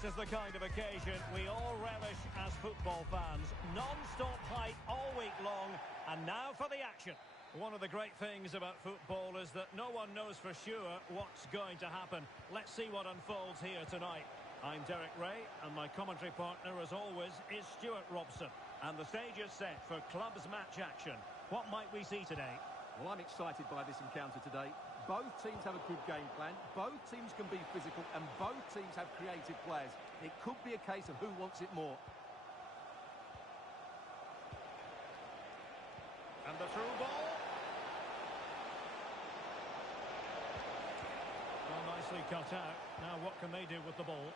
This is the kind of occasion we all relish as football fans. Non-stop hype all week long, and now for the action. One of the great things about football is that no one knows for sure what's going to happen. Let's see what unfolds here tonight. I'm Derek Ray, and my commentary partner, as always, is Stuart Robson. And the stage is set for clubs match action. What might we see today? Well, I'm excited by this encounter today. Both teams have a good game plan, both teams can be physical, and both teams have creative players. It could be a case of who wants it more. And the through ball. Well, nicely cut out. Now what can they do with the ball?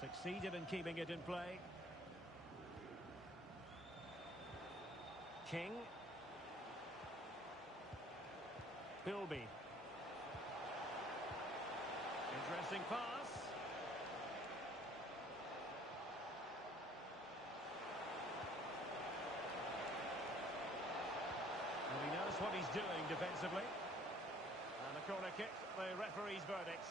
Succeeded in keeping it in play. King. Bilby. Interesting pass. And he knows what he's doing defensively. And a corner kick, the referee's verdict.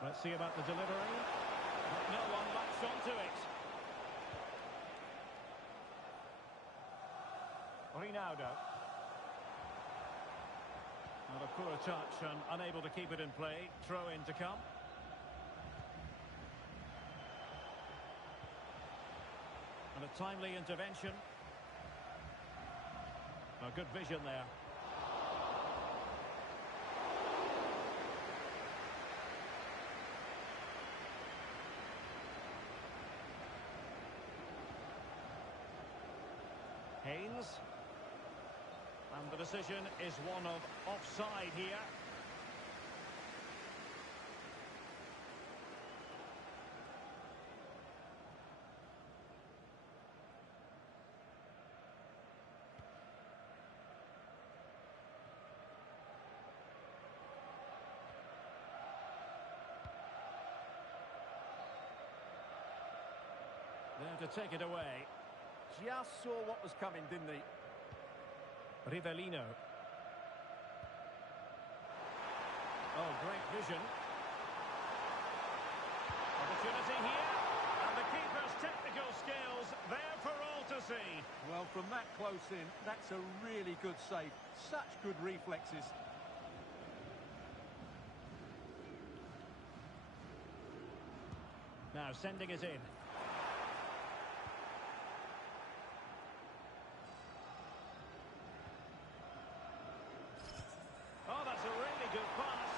Let's see about the delivery. But no one latched onto it. Ronaldo. Well, a poor touch and unable to keep it in play. Throw in to come. And a timely intervention. A good vision there. Haynes. And the decision is one of offside here. There to take it away. Just saw what was coming, didn't he? Rivellino. Oh, great vision. Opportunity here. And the keeper's technical skills there for all to see. Well, from that close in, that's a really good save. Such good reflexes. Now sending it in. Oh, that's a really good pass.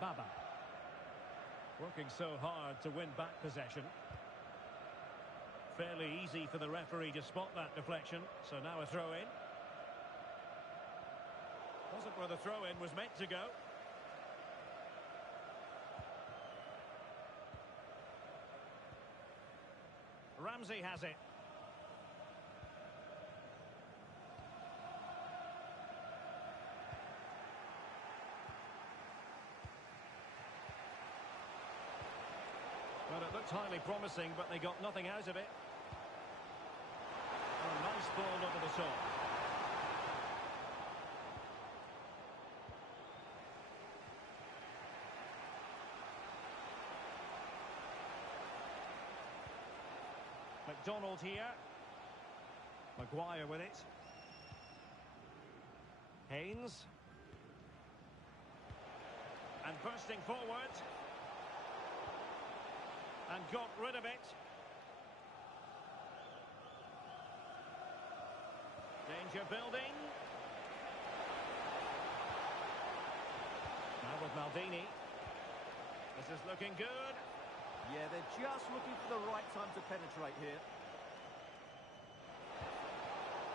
Baba. Working so hard to win back possession. Fairly easy for the referee to spot that deflection. So now a throw-in. Wasn't where the throw-in was meant to go. Ramsey has it. Well, it looked highly promising, but they got nothing out of it. Oh, nice ball over the top. McDonald here. Maguire with it. Haynes. And bursting forward. And got rid of it. Danger building. Now with Maldini. This is looking good. Yeah, they're just looking for the right time to penetrate here.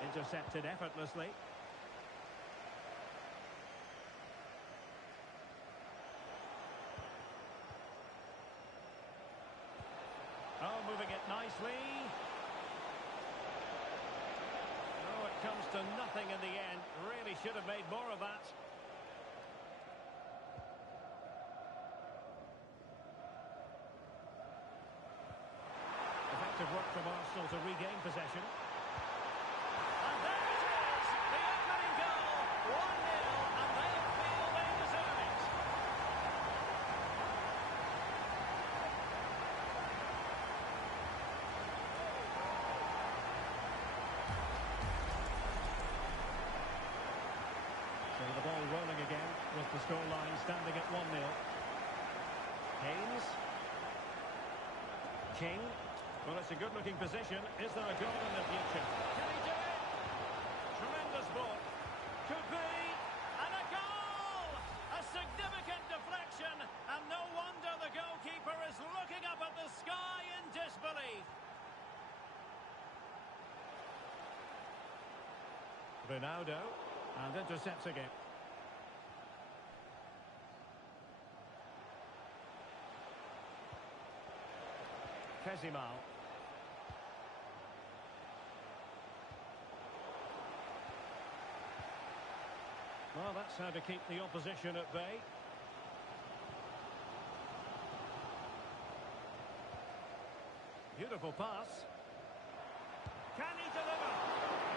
Intercepted effortlessly. Oh, moving it nicely. Oh, it comes to nothing in the end. Really should have made more of that. Effective work from Arsenal to regain possession. And there it is! The opening goal! 1-0, and they feel they deserve it. So the ball rolling again with the scoreline standing at 1-0. Haynes. King. Well, it's a good-looking position. Is there a goal in the future? Can he do it? Tremendous ball. Could be. And a goal! A significant deflection. And no wonder the goalkeeper is looking up at the sky in disbelief. Ronaldo. And intercepts again. Kezimal. Well, that's how to keep the opposition at bay. Beautiful pass. Can he deliver?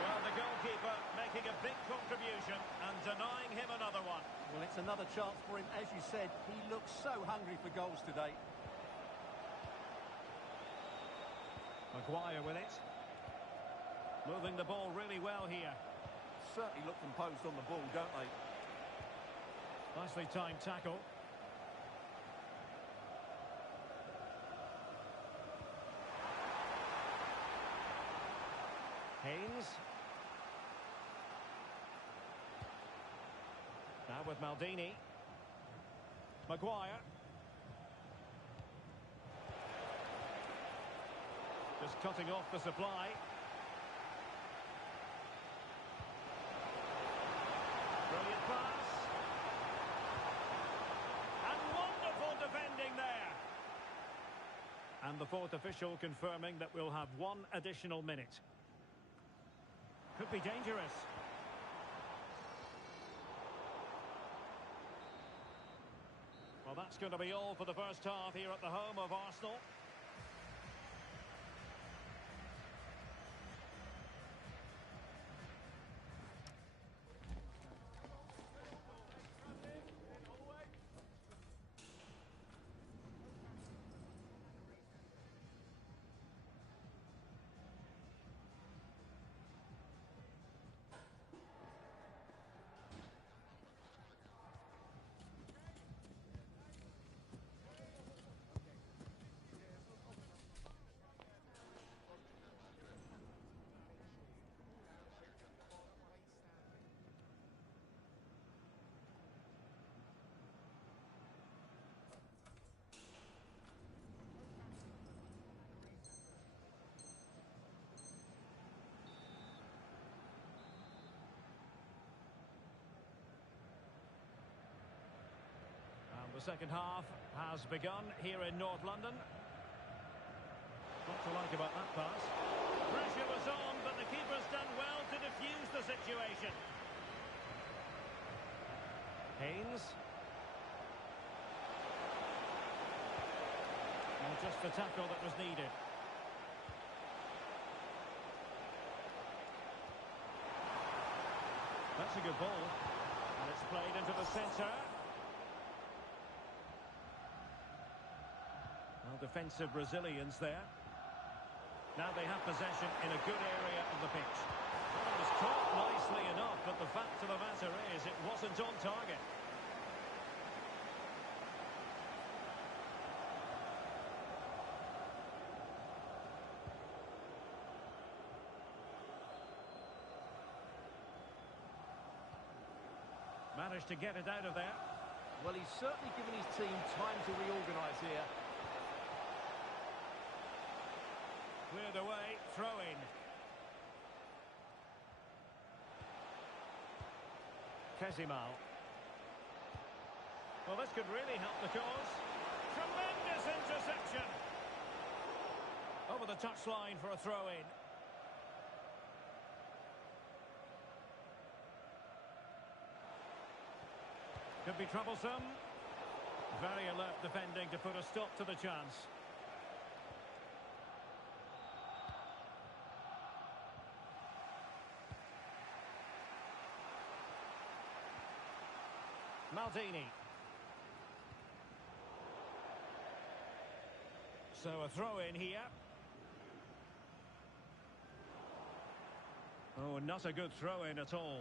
Well, the goalkeeper making a big contribution and denying him another one. Well, it's another chance for him. As you said, he looks so hungry for goals today. Maguire with it. Moving the ball really well here. Certainly look composed on the ball, don't they? Nicely timed tackle. Haynes. Now with Maldini. Maguire. Just cutting off the supply. Brilliant pass. And wonderful defending there. And the fourth official confirming that we'll have one additional minute. Could be dangerous. Well, that's going to be all for the first half here at the home of Arsenal. The second half has begun here in North London. What to like about that pass? Pressure was on, but the keeper's done well to defuse the situation. Haynes. And just the tackle that was needed. That's a good ball. And it's played into the centre. Defensive resilience there. Now they have possession in a good area of the pitch. Well, it was caught nicely enough, but the fact of the matter is it wasn't on target. Managed to get it out of there. Well, he's certainly given his team time to reorganise here. Cleared away, throw in. Kezimal. Well, this could really help the cause. Tremendous interception. Over the touchline for a throw in. Could be troublesome. Very alert defending to put a stop to the chance. Maldini. So a throw in here. Oh, not a good throw in at all.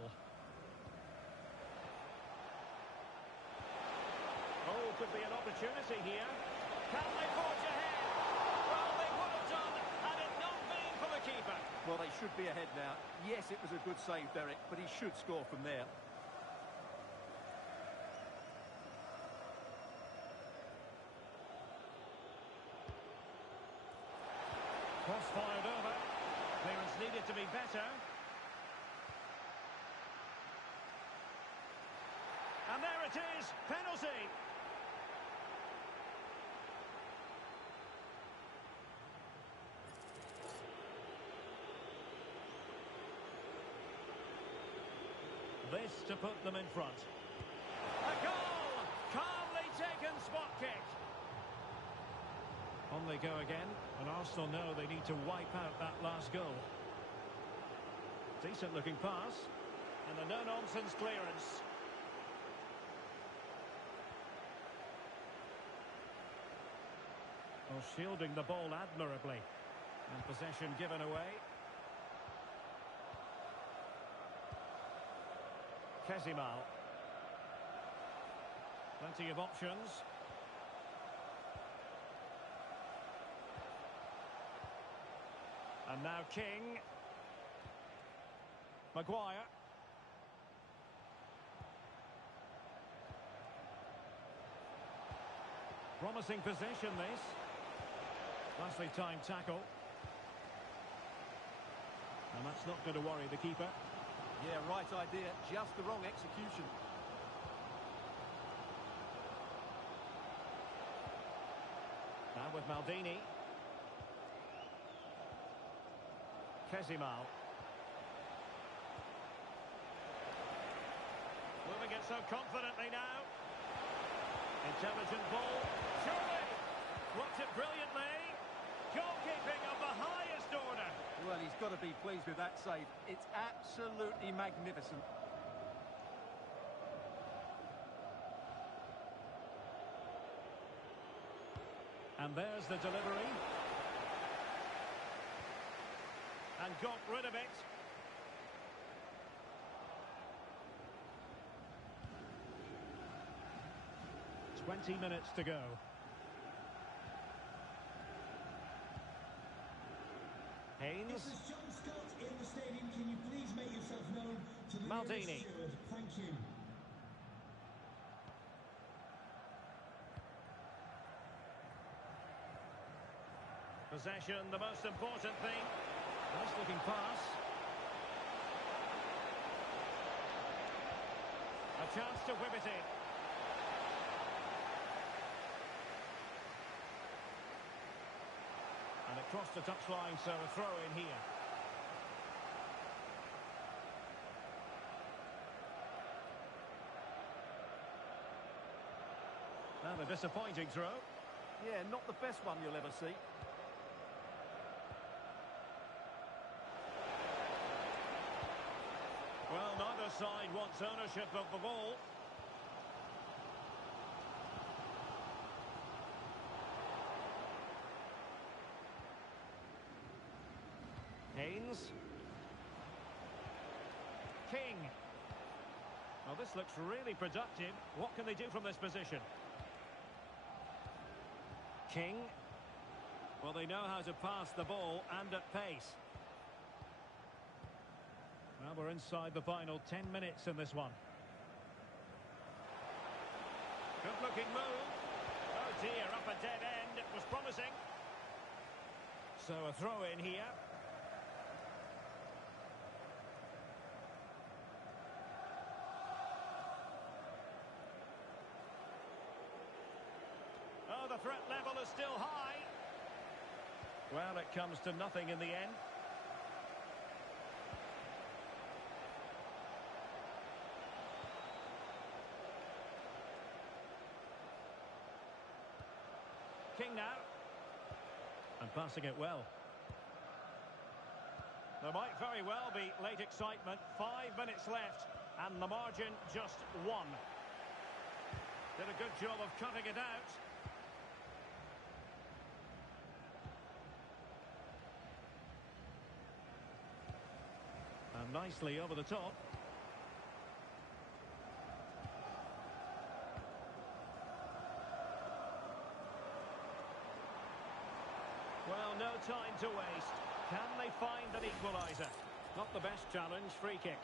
Oh, could be an opportunity here. Can they forge ahead? Well, they would have done had it not been for the keeper. Well, they should be ahead now. Yes, it was a good save, Derek, but he should score from there. Cross fired over. Clearance needed to be better. And there it is, penalty. This to put them in front. A goal! Calmly taken spot kick. On they go again, and Arsenal know they need to wipe out that last goal. Decent looking pass, and a no-nonsense clearance. Well, shielding the ball admirably. And possession given away. Kezimal. Plenty of options. And now King. Maguire. Promising position this. Nicely timed tackle. And that's not going to worry the keeper. Yeah, right idea, just the wrong execution. Now with Maldini. Kezimal. Moving it so confidently now. Intelligent ball. Surely! Blocked it brilliantly. Goalkeeping of the highest order. Well, he's got to be pleased with that save. It's absolutely magnificent. And there's the delivery. And got rid of it. "20 minutes to go. Haynes. This is John Scott in the stadium. Can you please make yourself known to the Maldini. steward? Thank you. Possession, the most important thing. Nice looking pass. A chance to whip it in. And across the touchline, so a throw in here. And a disappointing throw. Yeah, not the best one you'll ever see. Well, neither side wants ownership of the ball. Haynes. King. Well, this looks really productive. What can they do from this position? King. Well, they know how to pass the ball and at pace. Well, we're inside the final 10 minutes in this one. Good-looking move. Oh dear, up a dead end. It was promising. So a throw in here. Oh, the threat level is still high. Well, it comes to nothing in the end. attacking now. And passing it well. There might very well be late excitement. 5 minutes left. And the margin just 1. Did a good job of cutting it out. And nicely over the top. Well, no time to waste. Can they find an equaliser? Not the best challenge, free kick.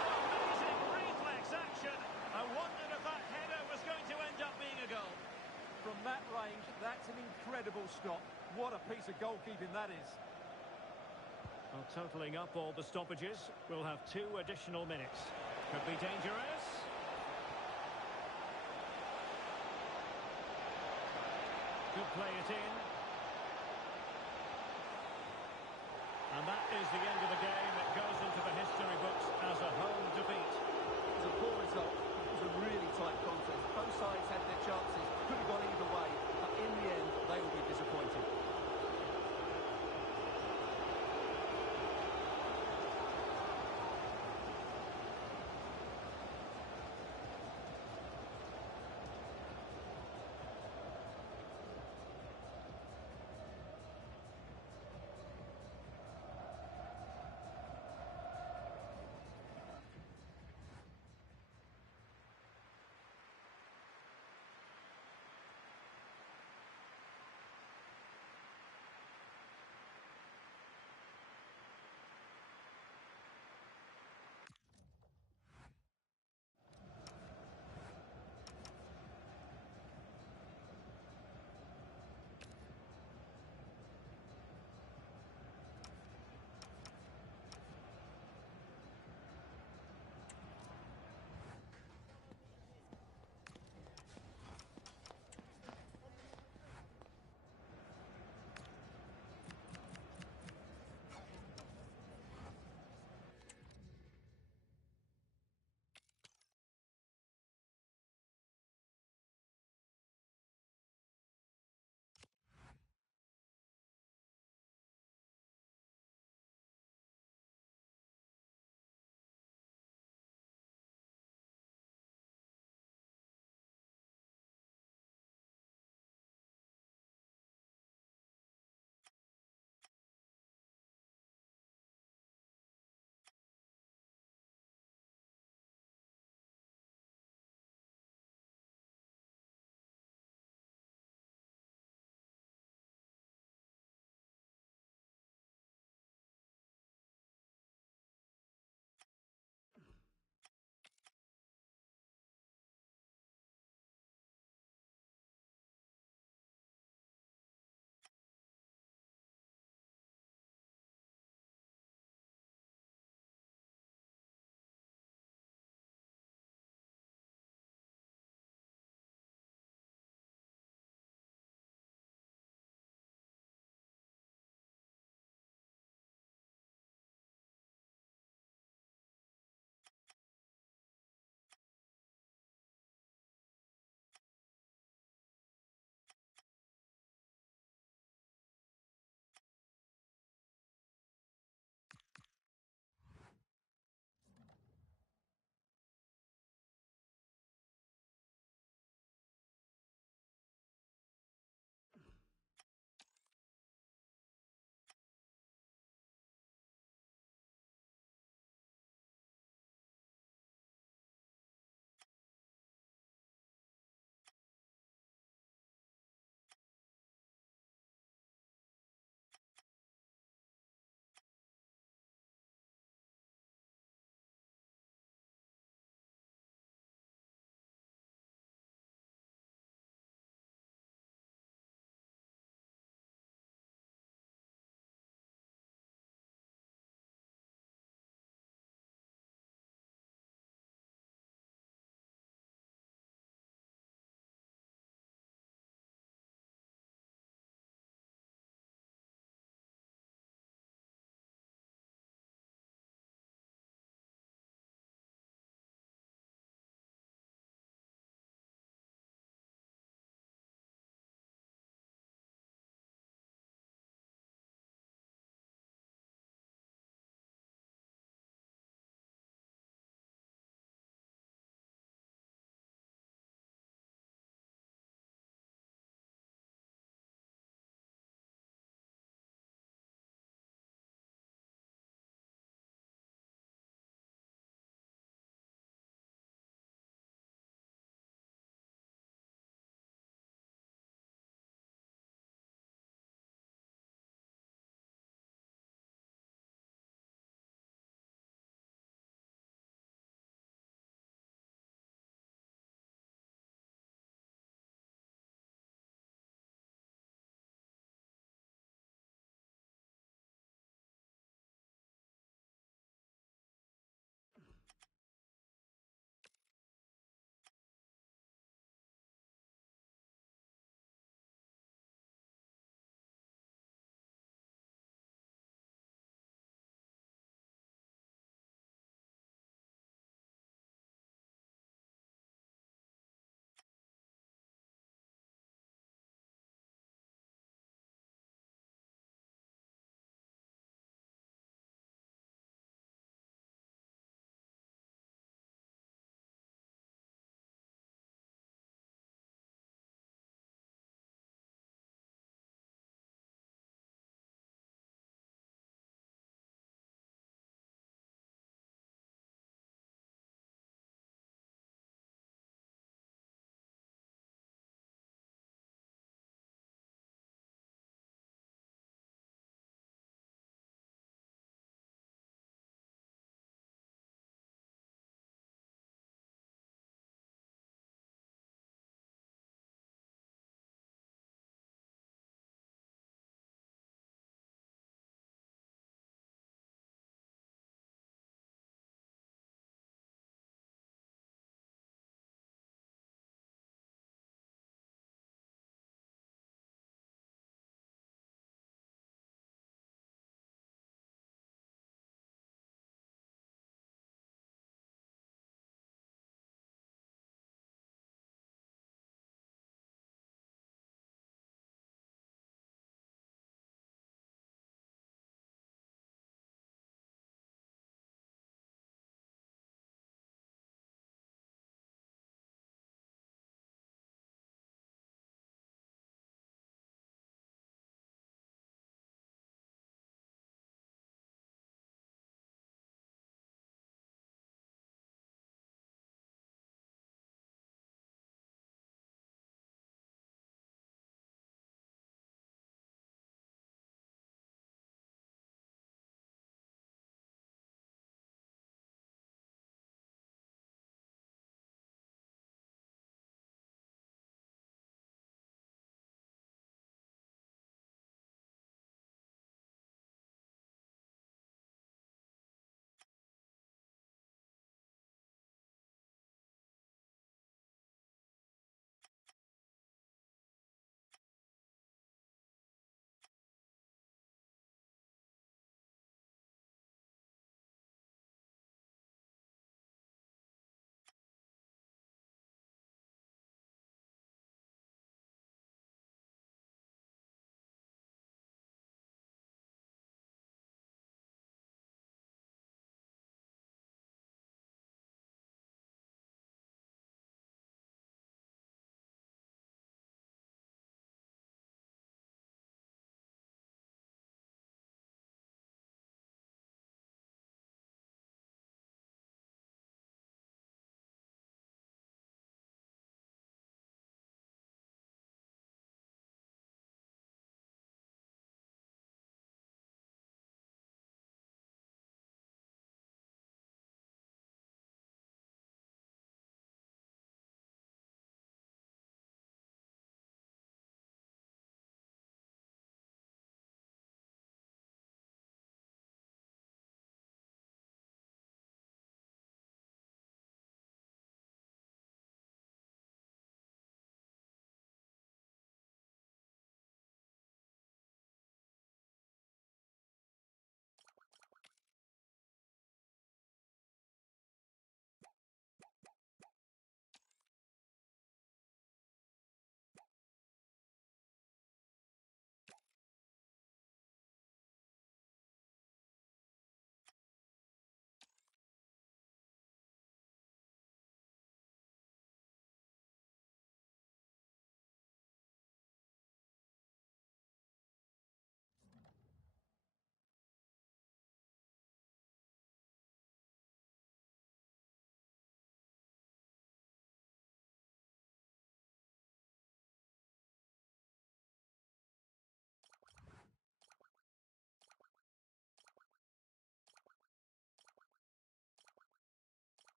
Amazing reflex action. I wondered if that header was going to end up being a goal. From that range, that's an incredible stop. What a piece of goalkeeping that is. Well, totalling up all the stoppages, we'll have 2 additional minutes. Could be dangerous. Could play it in. And that is the end of the game. It goes into the history books as a home defeat. It was a poor result. It was a really tight contest. Both sides had their chances. Could have gone either way. But in the end, they will be disappointed.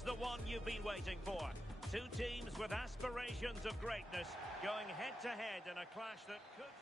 is the one you've been waiting for. Two teams with aspirations of greatness going head-to-head in a clash that could...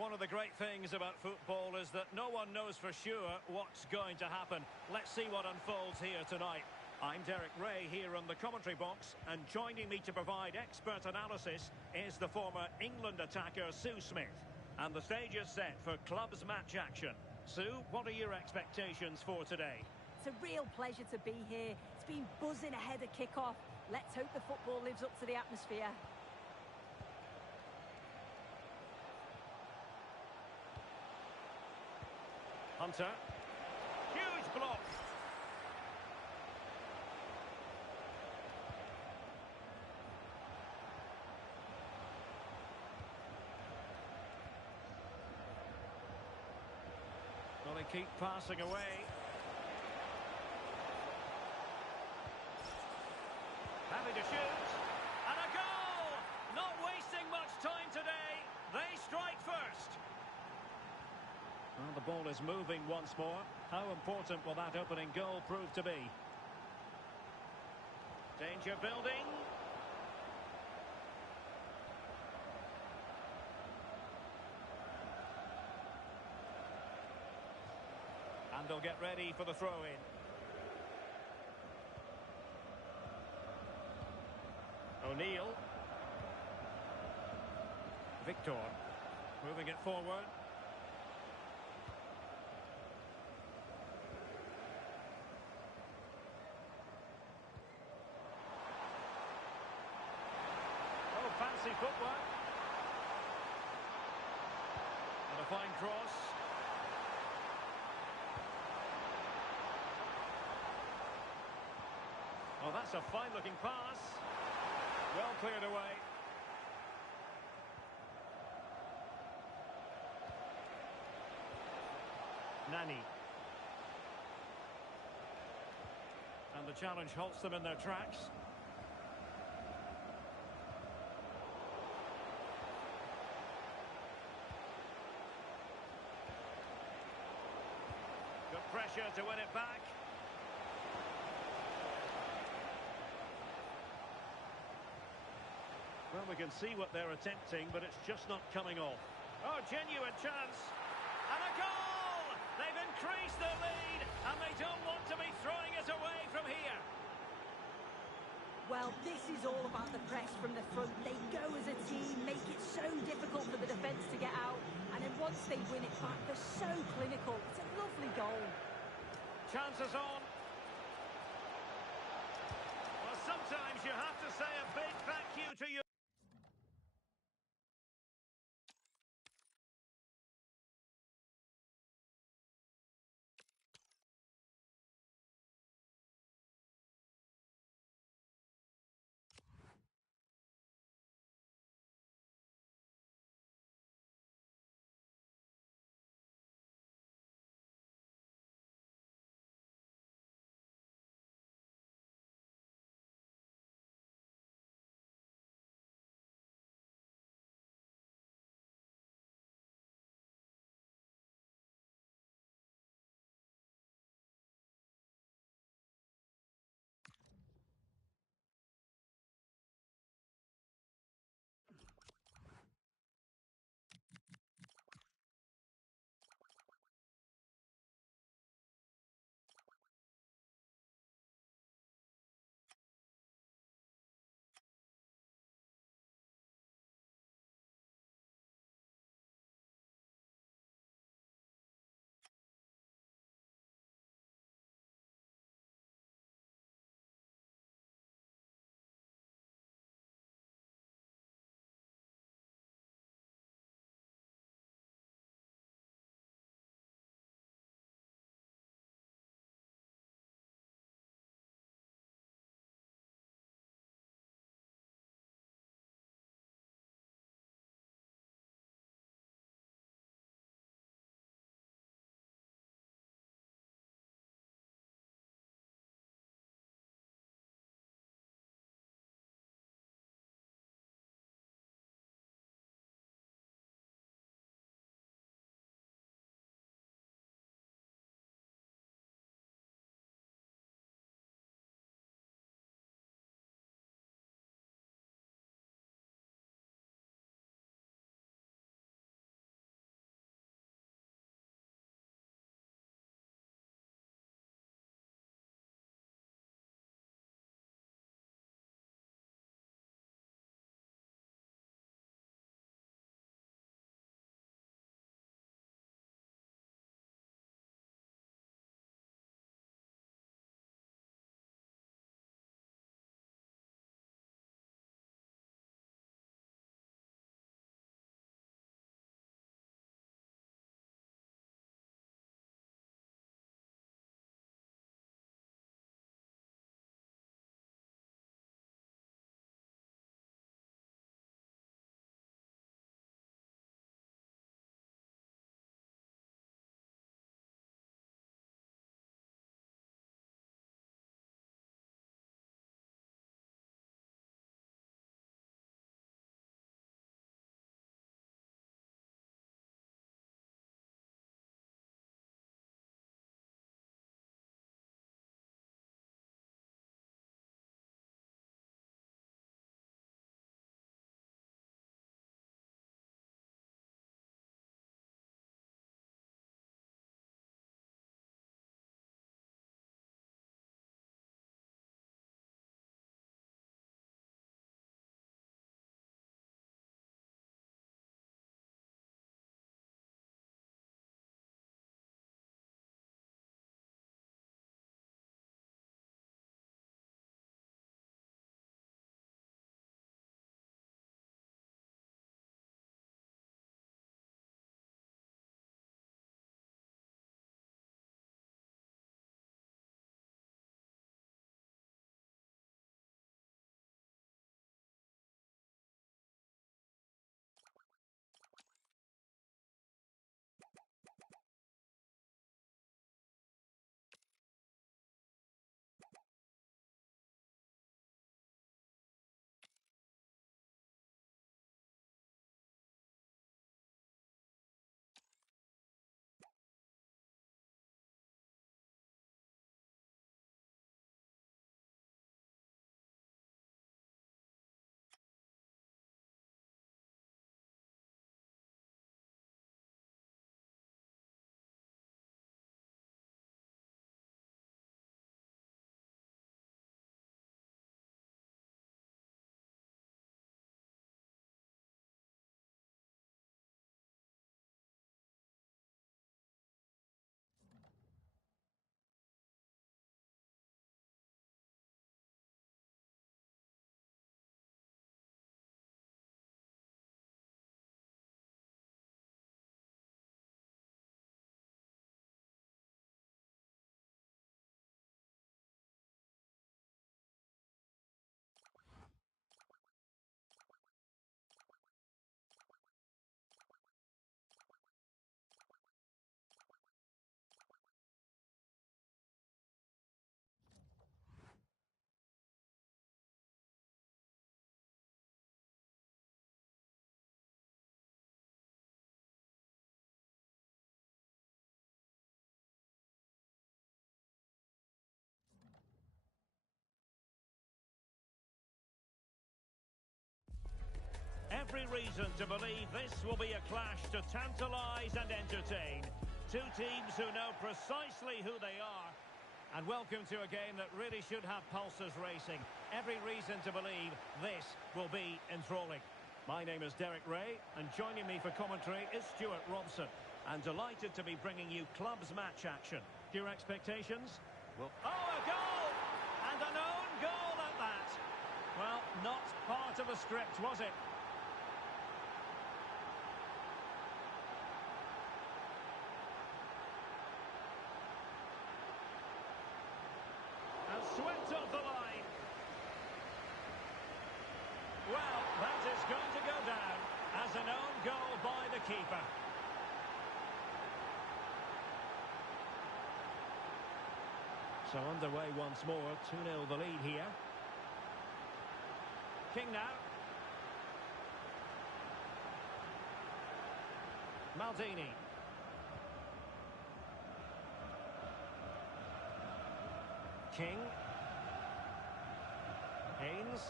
One of the great things about football is that no one knows for sure what's going to happen. Let's see what unfolds here tonight. I'm Derek Ray here on the commentary box, and joining me to provide expert analysis is the former England attacker Sue Smith. And the stage is set for clubs match action. Sue, what are your expectations for today? It's a real pleasure to be here. It's been buzzing ahead of kick-off. Let's hope the football lives up to the atmosphere. Hunter. Huge block. Well, they keep passing away. Happy to shoot. And a goal! Not wasting much time today. They strike first. Well, the ball is moving once more. How important will that opening goal prove to be? Danger building. And they'll get ready for the throw-in. O'Neill. Victor. Moving it forward. Oh, fancy footwork. And a fine cross. Oh, that's a fine-looking pass. Well cleared away. Nani. And the challenge halts them in their tracks. Good pressure to win it back. Well, we can see what they're attempting, but it's just not coming off. Oh, genuine chance. And a goal! They've increased their lead, and they don't want to be throwing it away from here. Well, this is all about the press from the front. They go as a team, make it so difficult for the defence to get out, and then once they win it back, they're so clinical. It's a lovely goal. Chances on. Well, sometimes you have to say a big thank you to you. every reason to believe this will be a clash to tantalise and entertain. Two teams who know precisely who they are. And welcome to a game that really should have pulses racing. Every reason to believe this will be enthralling. My name is Derek Ray, and joining me for commentary is Stuart Robson. And delighted to be bringing you clubs match action. Your expectations? Well, oh, a goal! And an own goal at that. Well, not part of the script, was it? And swept off the line. Well, that is going to go down as an own goal by the keeper. So underway once more, 2-0 the lead here. King now. Maldini. King. Haynes.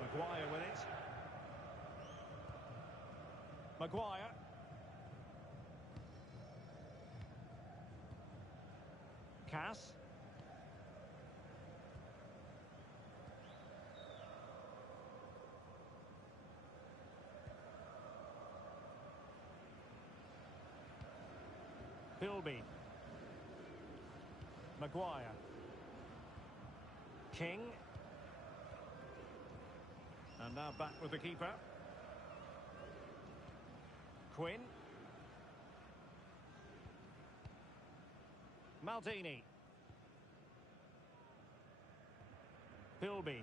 Maguire with it. Maguire. Cass. Philby. Maguire. King. And now back with the keeper. Quinn. Maldini. Philby.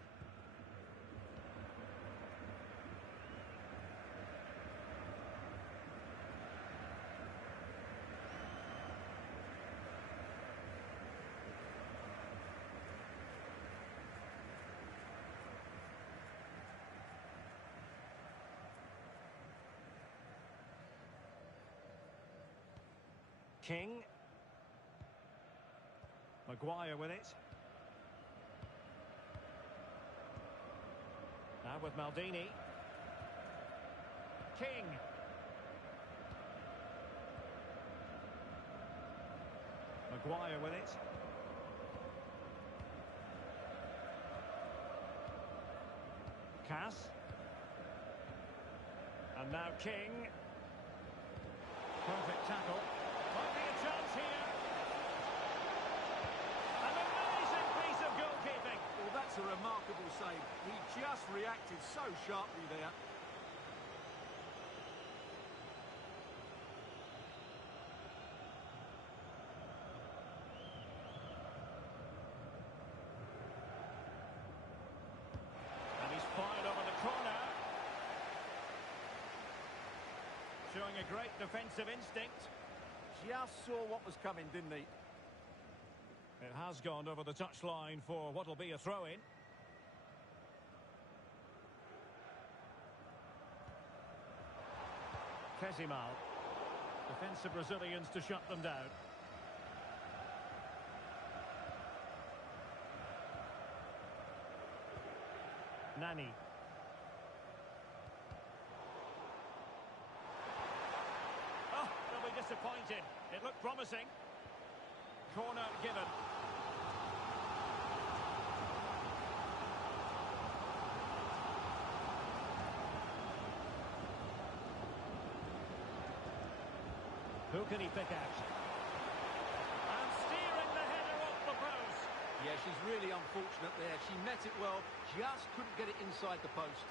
King. Maguire with it. Now with Maldini. King. Maguire with it. Cass. And now King. Perfect tackle. Might be a chance here. An amazing piece of goalkeeping. well, that's a remarkable save. He just reacted so sharply there. And he's fired over the corner. Showing a great defensive instinct. Just saw what was coming, didn't he? It has gone over the touchline for what will be a throw-in. Kezimal. Defensive Brazilians to shut them down. Nani. Oh, they'll be disappointed. It looked promising. Corner given. Who can he pick out? And steering the header off the post. Yeah, she's really unfortunate there. She met it well, just couldn't get it inside the post.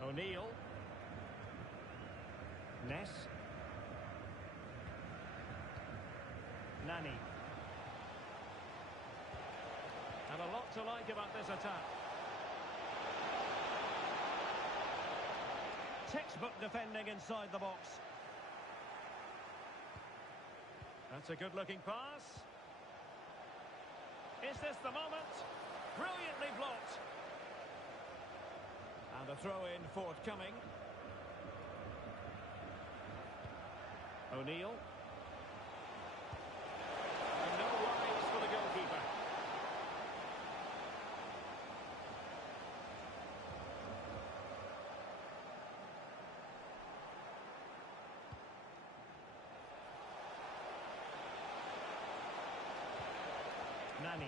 O'Neill. Ness. Nani. And a lot to like about this attack. Textbook defending inside the box. That's a good-looking pass. Is this the moment? Brilliantly blocked. And the throw-in forthcoming. O'Neill. Nani.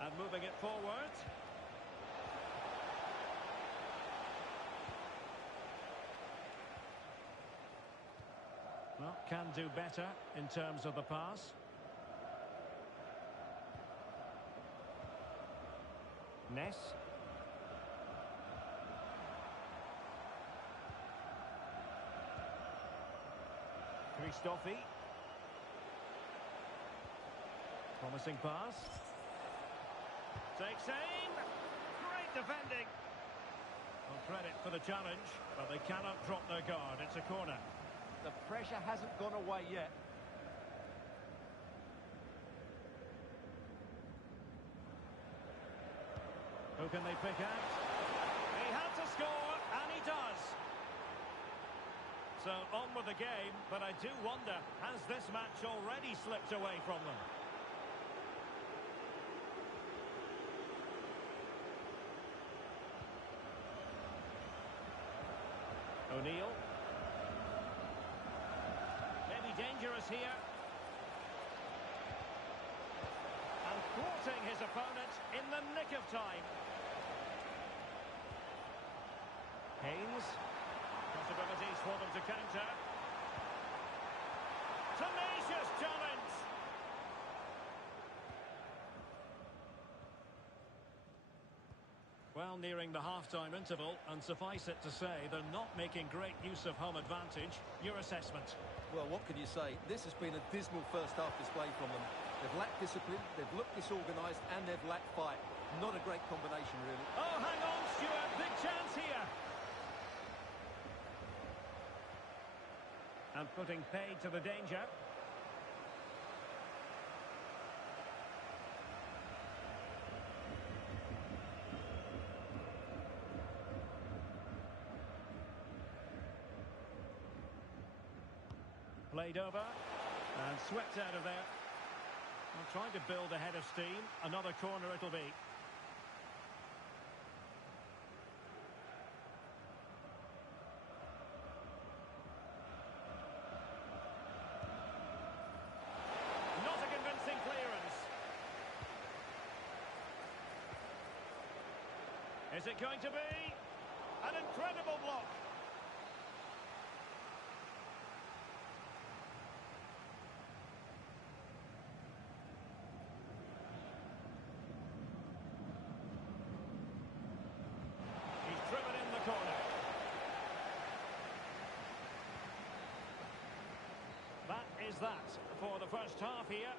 And moving it forward. Well, can do better in terms of the pass. Ness. Christofi. Promising pass. Takes aim. Great defending. Well, credit for the challenge, but they cannot drop their guard. It's a corner. The pressure hasn't gone away yet. Who can they pick out? He had to score, and he does. So on with the game, but I do wonder, has this match already slipped away from them? O'Neill. Maybe dangerous here. And thwarting his opponent in the nick of time. Haynes. Possibilities for them to counter. Tenacious challenge. Well, nearing the half-time interval, and suffice it to say, they're not making great use of home advantage. Your assessment? Well, what can you say? This has been a dismal first-half display from them. They've lacked discipline, they've looked disorganised, and they've lacked fight. Not a great combination, really. Oh, hang on, Stuart. Big chance here. And putting paid to the danger. Played over and swept out of there. I'm trying to build a head of steam. Another corner it'll be. Not a convincing clearance. Is it going to be? An incredible block. Driven in the corner. That is that for the first half here.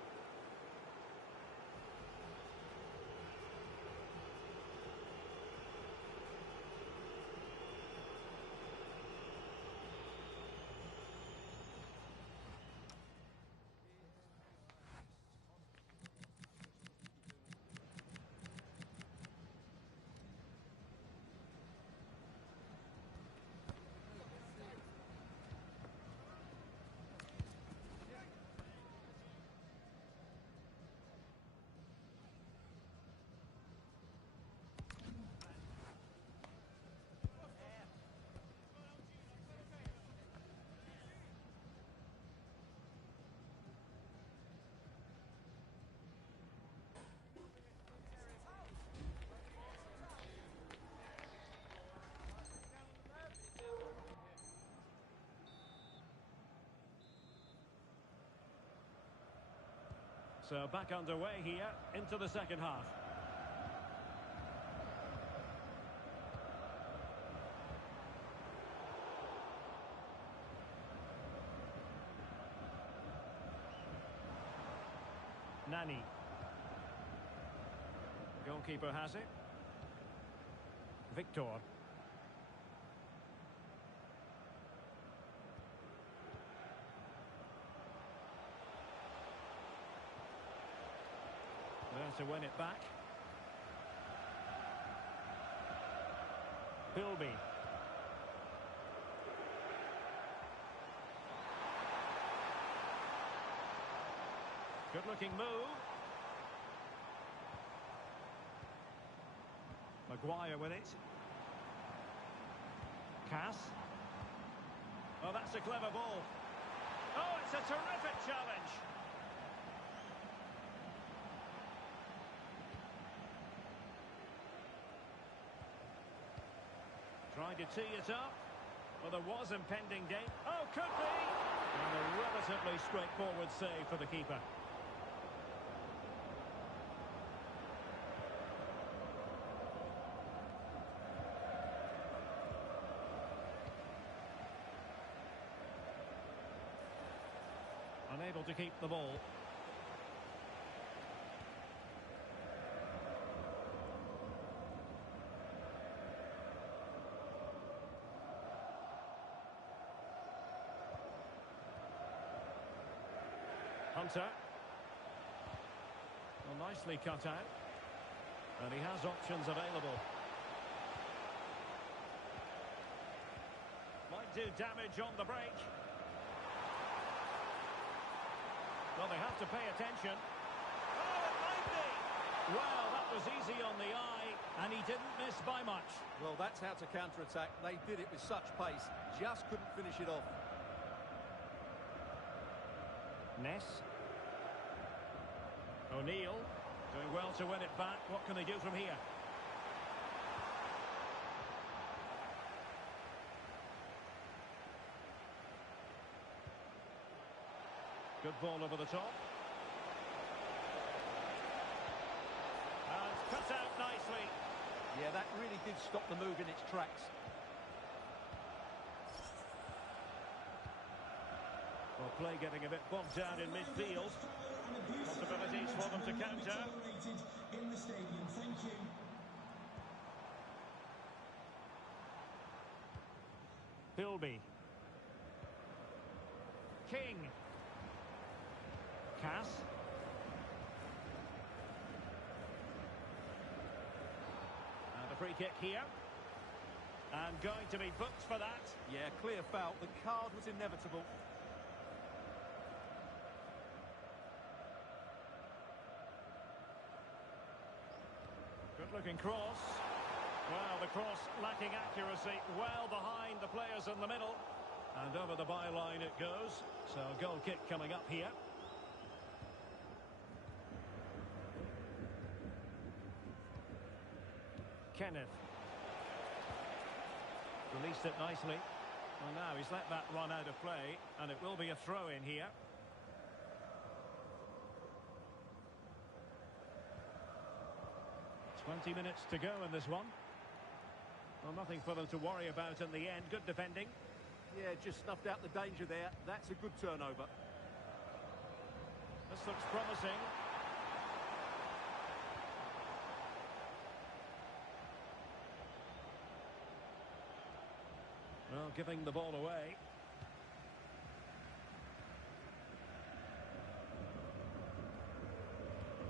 So back underway here into the second half. Nani. Goalkeeper has it. Victor. There to win it back. Bilby. Good looking move. Maguire with it. Cass. Oh, that's a clever ball. Oh, it's a terrific challenge. Trying to tee it up. Well, there was impending danger. Oh, could be! And a relatively straightforward save for the keeper. Unable to keep the ball. Hunter. Well, nicely cut out. And he has options available. Might do damage on the break. Well, they have to pay attention. Oh, it might be! Well, that was easy on the eye, and he didn't miss by much. Well, that's how to counter-attack. They did it with such pace, just couldn't finish it off. Ness. O'Neill doing well to win it back. What can they do from here? Good ball over the top. And cut out nicely. Yeah, that really did stop the move in its tracks. Well, play getting a bit bogged down in midfield. Possibilities for them to counter. In the stadium. Thank you. Philby. King. Cass. And a free kick here. And going to be booked for that. Yeah, clear foul. The card was inevitable. Good-looking cross. Well, the cross lacking accuracy, well behind the players in the middle. And over the byline it goes. So a goal kick coming up here. Kenneth. Released it nicely. Well, now he's let that run out of play, and it will be a throw-in here. "20 minutes to go in this one. Well, nothing for them to worry about in the end. Good defending. Yeah, just snuffed out the danger there. That's a good turnover. This looks promising. Well, giving the ball away.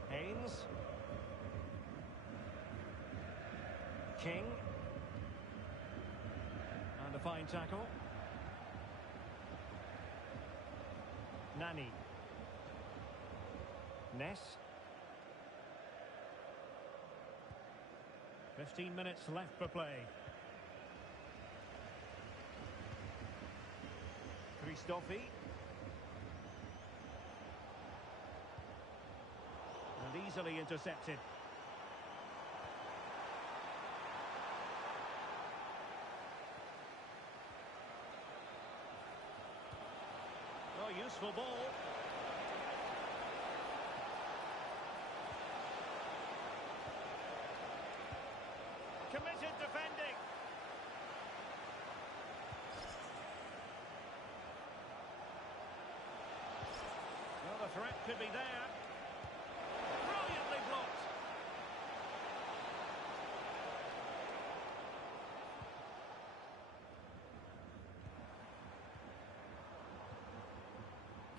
Haynes. King. And a fine tackle. Nani. Ness. 15 minutes left for play. Christofi. And easily intercepted. Oh, useful ball. Committed defending. Well, the threat could be there. Brilliantly blocked.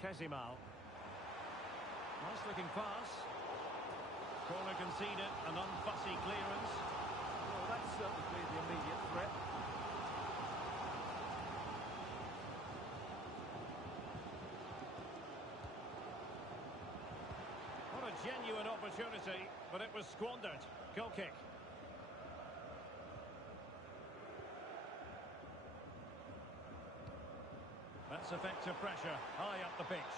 Kezimal. Nice looking pass. Corner conceded, an unfussy clearance. Well, that's certainly cleared the immediate threat. What a genuine opportunity, but it was squandered. Goal kick. That's effective pressure, high up the pitch.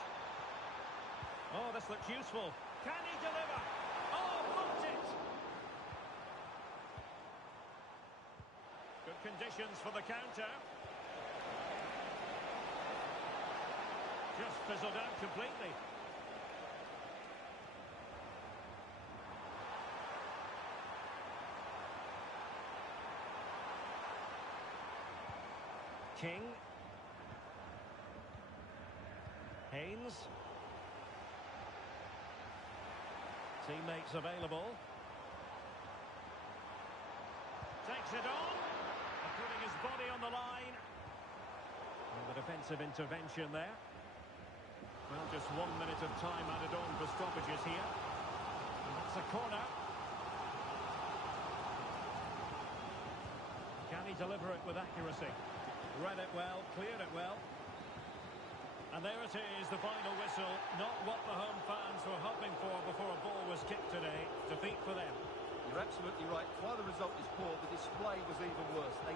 Oh, this looks useful. Can he deliver? Oh, blocked it! Good conditions for the counter. Just fizzled out completely. King. Haynes. Teammates available. Takes it on. And putting his body on the line. And the defensive intervention there. Well, just 1 minute of time added on for stoppages here. And that's a corner. Can he deliver it with accuracy? Read it well, cleared it well. And there it is, the final whistle. Not what the home fans were hoping for before a ball was kicked today. Defeat for them. You're absolutely right. While the result is poor, the display was even worse. They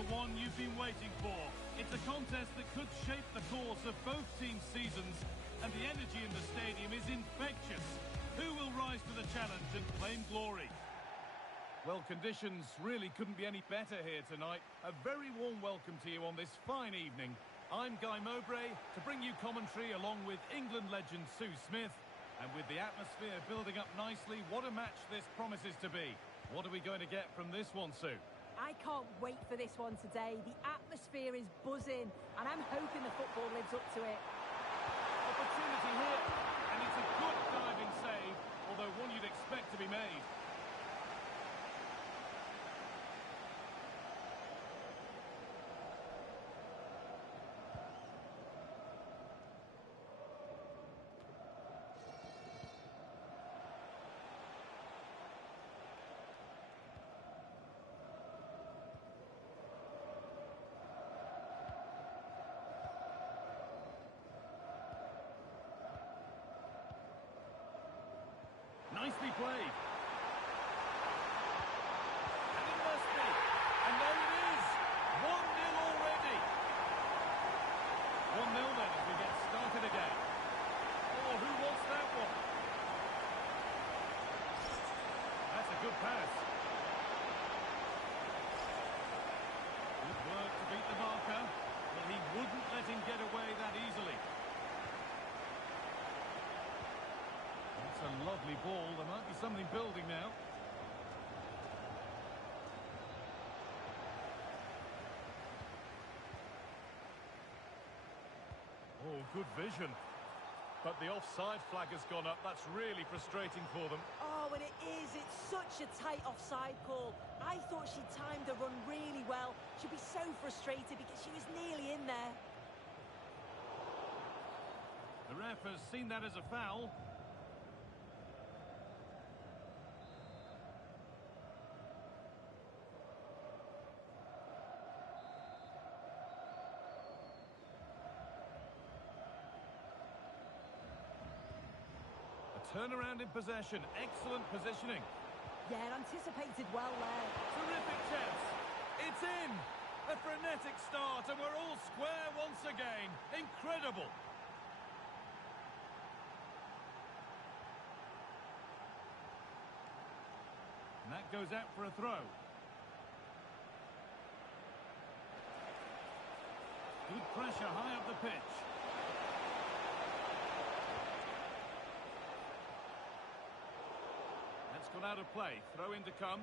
the one you've been waiting for. It's a contest that could shape the course of both teams' seasons, and the energy in the stadium is infectious. Who will rise to the challenge and claim glory? Well, conditions really couldn't be any better here tonight. A very warm welcome to you on this fine evening. I'm Guy Mowbray to bring you commentary along with England legend Sue Smith. And with the atmosphere building up nicely, what a match this promises to be. What are we going to get from this one, Sue? I can't wait for this one today. The atmosphere is buzzing, and I'm hoping the football lives up to it. Opportunity here, and it's a good diving save, although one you'd expect to be made. Nicely played. And it must be. And there it is. 1-0 already. 1-0 then as we get started again. Oh, who wants that one? That's a good pass. Good work to beat the marker. Well, he wouldn't let him get away that easily. It's a lovely ball. There might be something building now. Oh, good vision. But the offside flag has gone up. That's really frustrating for them. Oh, and it is. It's such a tight offside call. I thought she timed the run really well. She'd be so frustrated because she was nearly in there. The ref has seen that as a foul. Turnaround in possession. Excellent positioning. Yeah, anticipated well there. Terrific chance. It's in. A frenetic start, and we're all square once again. Incredible. And that goes out for a throw. Good pressure high up the pitch. Gone out of play. Throw in to come.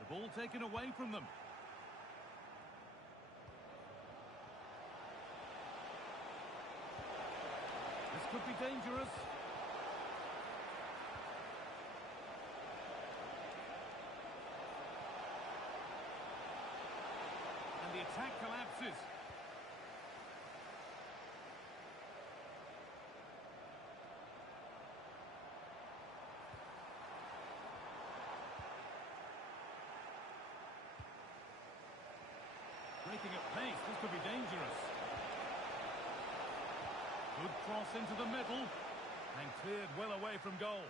The ball taken away from them. This could be dangerous. And the attack collapses. Breaking at pace, this could be dangerous. Good cross into the middle and cleared well away from goal.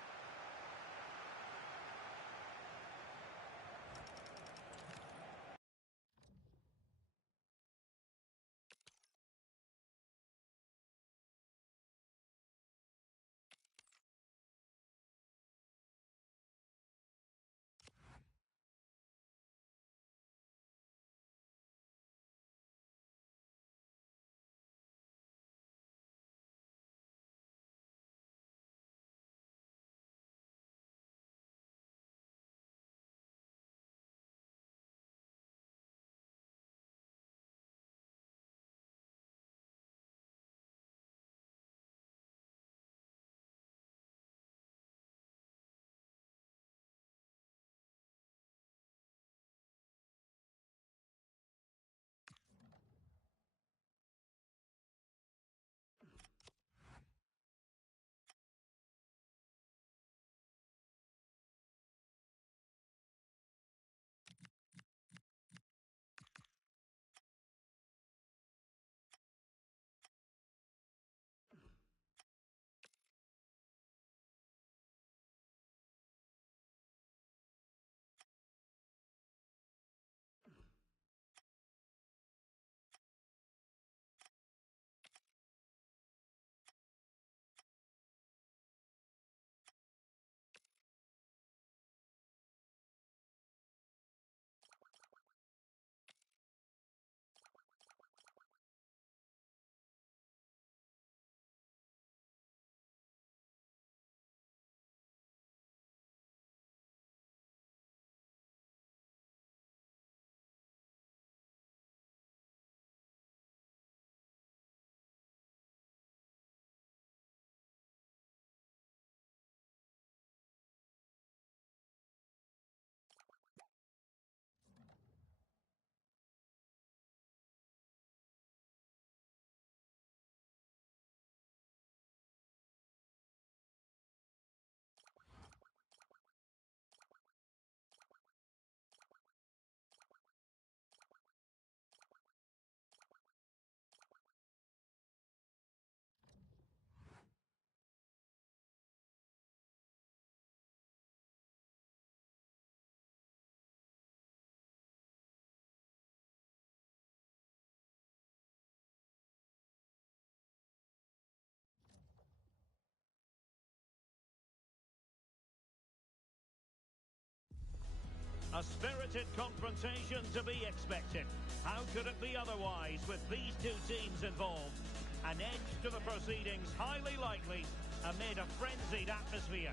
A spirited confrontation to be expected. How could it be otherwise with these two teams involved? An edge to the proceedings highly likely amid a frenzied atmosphere.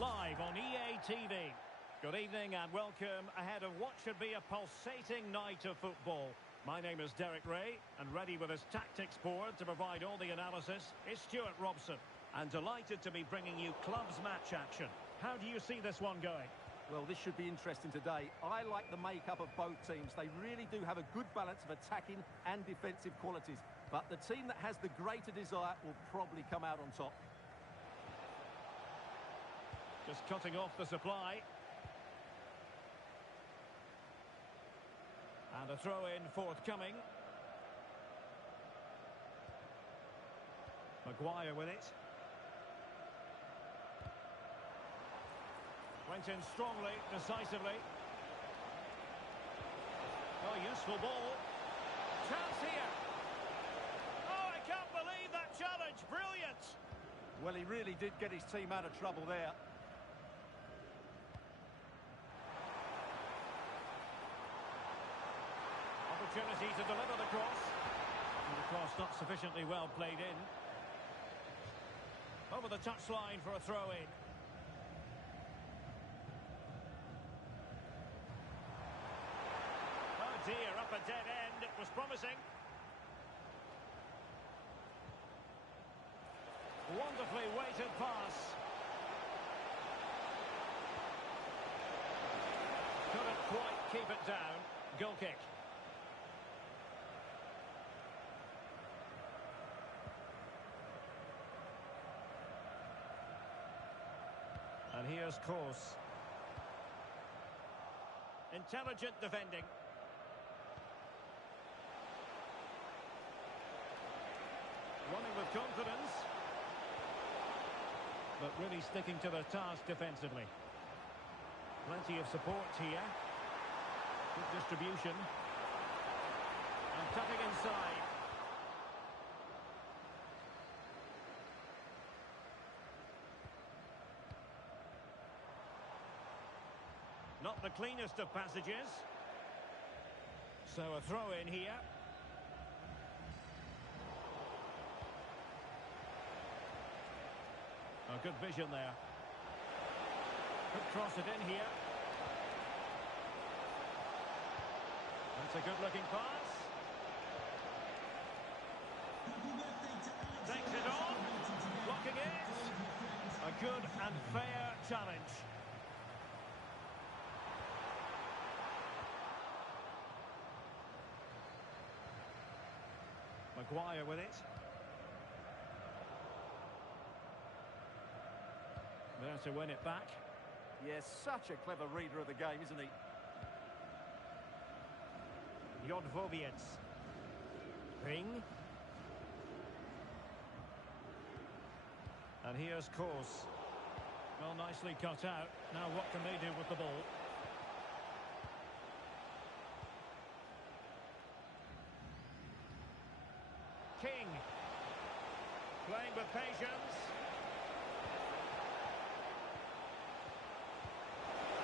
Live on EA TV. Good evening and welcome ahead of what should be a pulsating night of football. My name is Derek Ray, and ready with his tactics board to provide all the analysis is Stuart Robson. And delighted to be bringing you clubs match action. How do you see this one going? Well, this should be interesting today. I like the makeup of both teams. They really do have a good balance of attacking and defensive qualities. But the team that has the greater desire will probably come out on top. Just cutting off the supply. And a throw-in forthcoming. Maguire with it. Went in strongly, decisively. Oh, useful ball. Chance here. Oh, I can't believe that challenge. Brilliant. Well, he really did get his team out of trouble there. Opportunity to deliver the cross. And the cross not sufficiently well played in. Over the touchline for a throw-in. Dear, up a dead end. It was promising. Wonderfully weighted pass. Couldn't quite keep it down. Goal kick. And here's Kos. Intelligent defending. Running with confidence, but really sticking to their task defensively. Plenty of support here. Good distribution. And cutting inside. Not the cleanest of passages. So a throw in here. Oh, good vision there. Could cross it in here. That's a good-looking pass. Takes it on. Blocking it. A good and fair challenge. Maguire with it. There to win it back. Yes, such a clever reader of the game, isn't he? Jodvoviets. Ring. And here's Kos. Well, nicely cut out. Now what can they do with the ball? King. Playing with patience.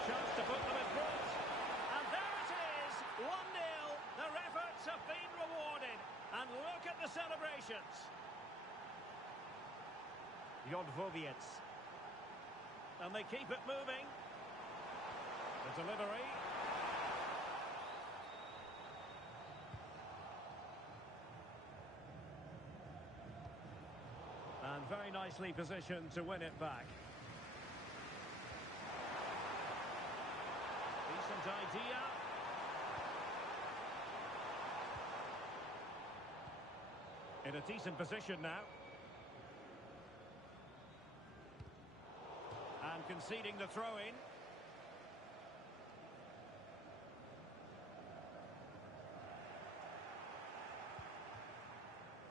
Chance to put them in front. And there it is, 1-0. Their efforts have been rewarded. And look at the celebrations. Jodvoviets. And they keep it moving. The delivery. And very nicely positioned to win it back. Decent idea. In a decent position now. And conceding the throw-in.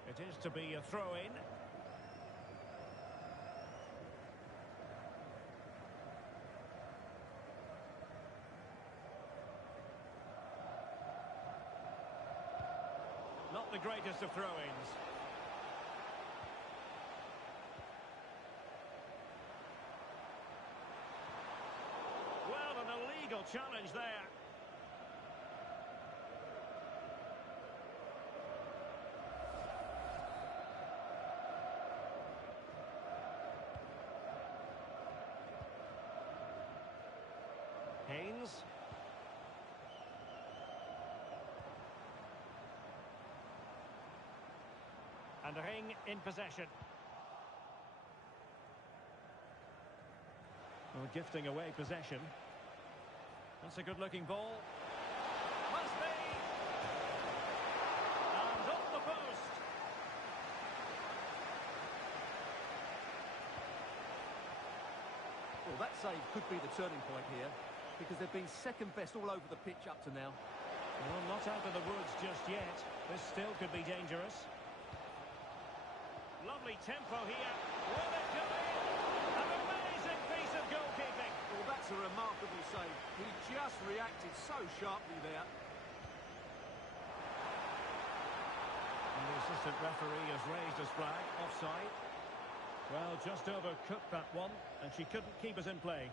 It is to be a throw-in. Not the greatest of throw-ins. legal challenge there. Haynes. And Ring in possession. Well, gifting away possession. That's a good-looking ball. Must be! And off the post! Well, that save could be the turning point here, because they've been second best all over the pitch up to now. Well, not out of the woods just yet. This still could be dangerous. Lovely tempo here. Will it go in? An amazing piece of goalkeeping. Well, that's a remarkable save. He just reacted so sharply there. And the assistant referee has raised his flag. Offside. Well, just overcooked that one, and she couldn't keep us in play.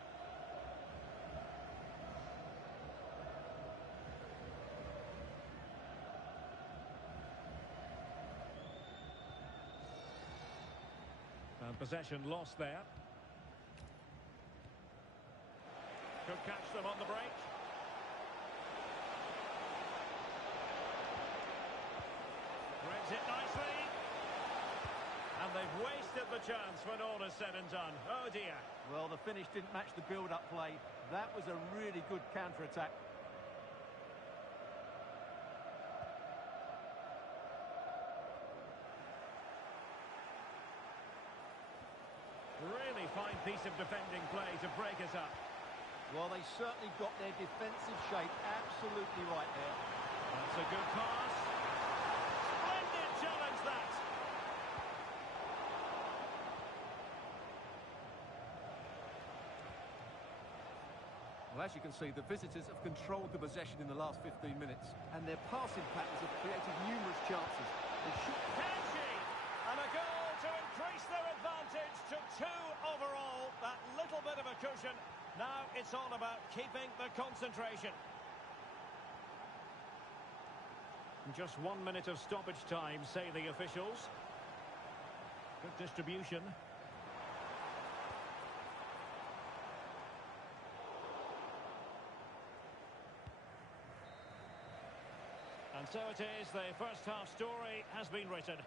And possession lost there. Could catch them on the break. Threads it nicely. And they've wasted the chance when all is said and done. Oh dear. Well, the finish didn't match the build-up play. That was a really good counter-attack. Really fine piece of defending play to break us up. Well, they certainly got their defensive shape absolutely right there. That's a good pass. Splendid challenge, that. Well, as you can see, the visitors have controlled the possession in the last 15 minutes, and their passing patterns have created numerous chances. They should... Kanji! And a goal to increase their advantage to 2 overall. That little bit of a cushion. Now it's all about keeping the concentration. Just 1 minute of stoppage time, say the officials. Good distribution. And so it is, the first half story has been written.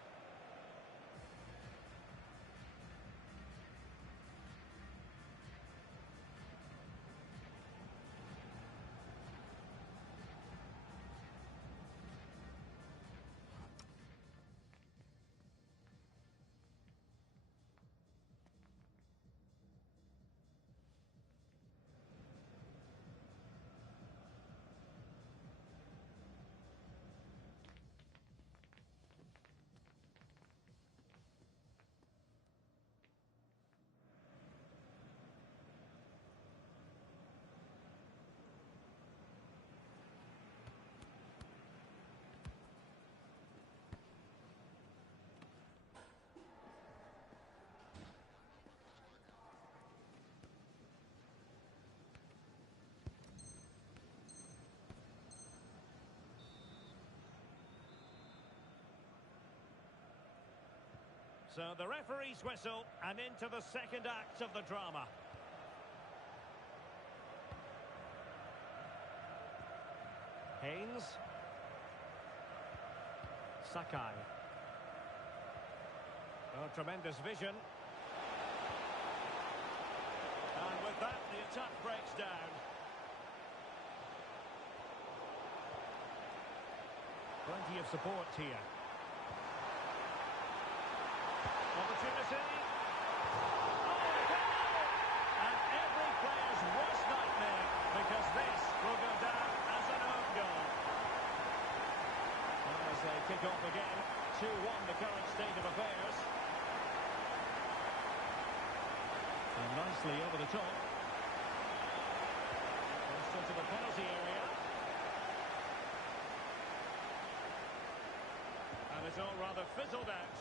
So the referee's whistle, and into the second act of the drama. Haynes. Sakai. Oh, tremendous vision. And with that, the attack breaks down. Plenty of support here. Opportunity. Oh, goal! And every player's worst nightmare, because this will go down as an own goal. And as they kick off again, 2-1 the current state of affairs. And nicely over the top. Just into the penalty area. And it's all rather fizzled out.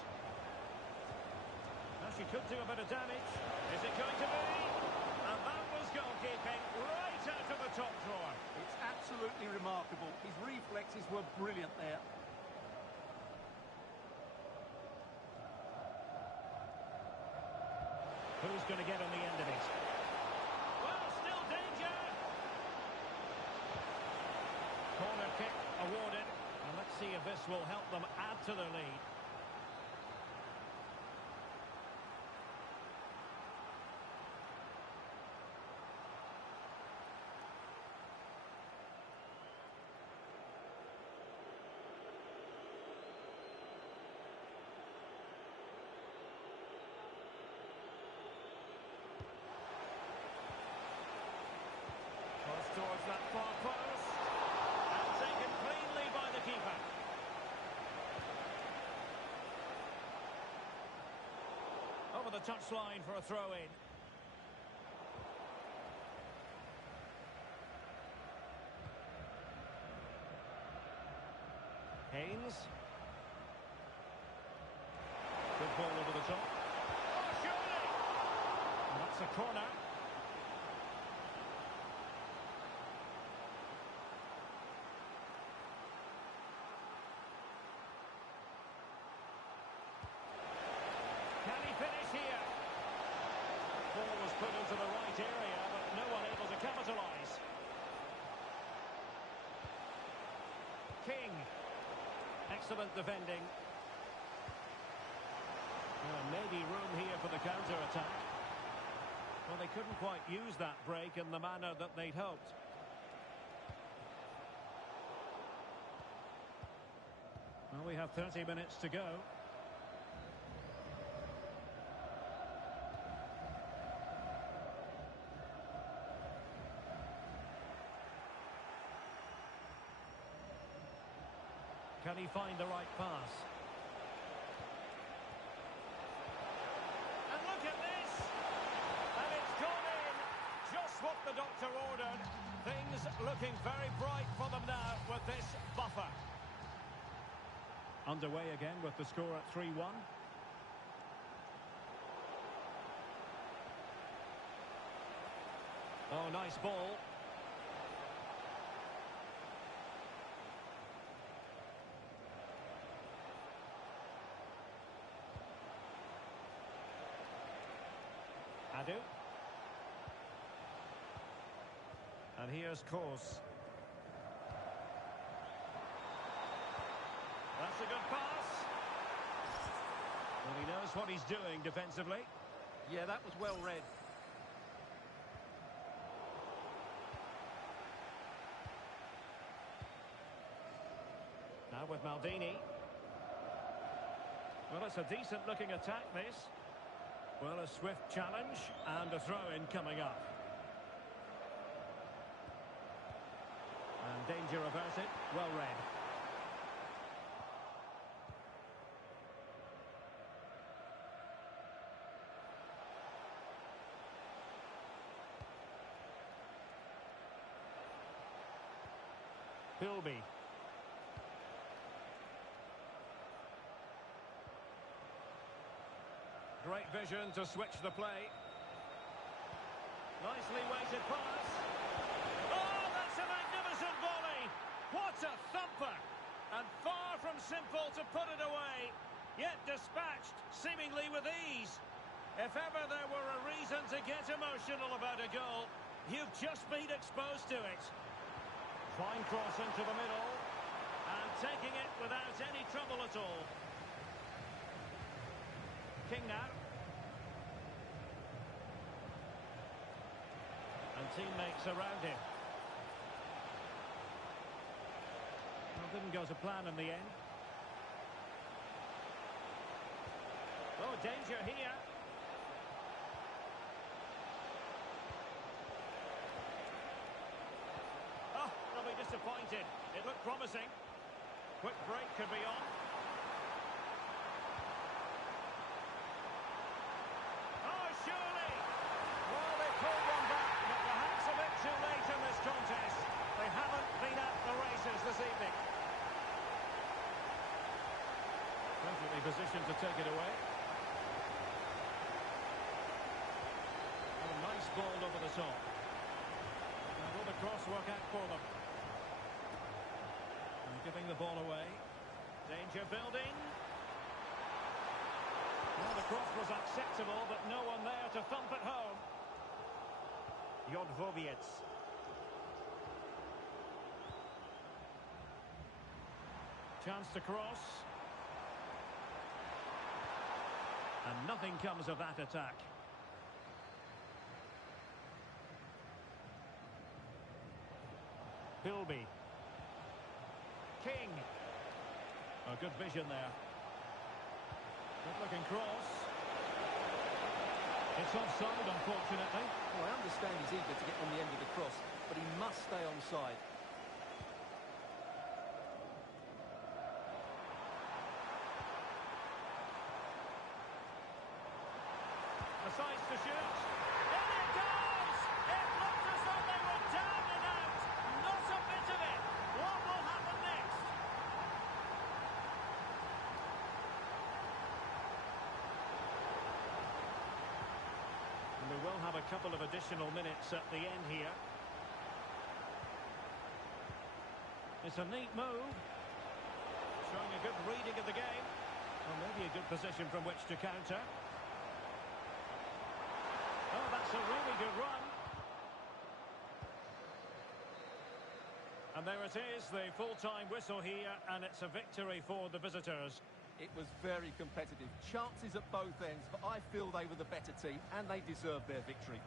Now she could do a bit of damage. Is it going to be? And that was goalkeeping right out of the top were brilliant there. Who's going to get on the end of it? Well, still danger. Corner kick awarded. And let's see if this will help them add to their lead. Towards that far post, and taken cleanly by the keeper. Over the touchline for a throw-in. Haynes. Good ball over the top. Oh, surely! And that's a corner. Can he finish here? Ball was put into the right area, but no one able to capitalise. King. Excellent defending. Maybe room here for the counter-attack. Well, they couldn't quite use that break in the manner that they'd hoped. Well, we have 30 minutes to go. Can he find the right pass? And look at this! And it's gone in! Just what the doctor ordered. Things looking very bright for them now with this buffer. Underway again with the score at 3-1. Oh, nice ball. Adu. And here's Kos. That's a good pass. Well, he knows what he's doing defensively. Yeah, that was well read. Now with Maldini. Well, it's a decent-looking attack, this. Well, a swift challenge and a throw-in coming up. And danger averted. Well read. Philby. Great vision to switch the play. Nicely weighted pass. Oh, that's a magnificent volley! What a thumper! And far from simple to put it away, yet dispatched seemingly with ease. If ever there were a reason to get emotional about a goal, you've just been exposed to it. Fine cross into the middle, and taking it without any trouble at all. King now. And teammates around him. Well, didn't go to plan in the end. Oh, danger here. Oh, they'll be disappointed. It looked promising. Quick break could be on. Oh, surely! Well, they pulled one back, but perhaps a bit too late in this contest. They haven't been at the races this evening. Perfectly positioned to take it away. A nice ball over the top. And will the cross work out for them? And Giving the ball away. Danger building. Well, the cross was acceptable, but no one there to thump it home. Jodvovic. Chance to cross. And nothing comes of that attack. Pilby. King. A good vision there. Good-looking cross. It's offside, unfortunately. Well, I understand he's eager to get on the end of the cross, but he must stay onside. Decides to shoot. In it goes! It looked as though they were down and out. Not a bit of it. What will happen next? And we will have a couple of additional minutes at the end here. It's a neat move. Showing a good reading of the game. Well, maybe a good position from which to counter. Oh, that's a really good run. And there it is, the full-time whistle here, and it's a victory for the visitors. It was very competitive. Chances at both ends, but I feel they were the better team, and they deserved their victory.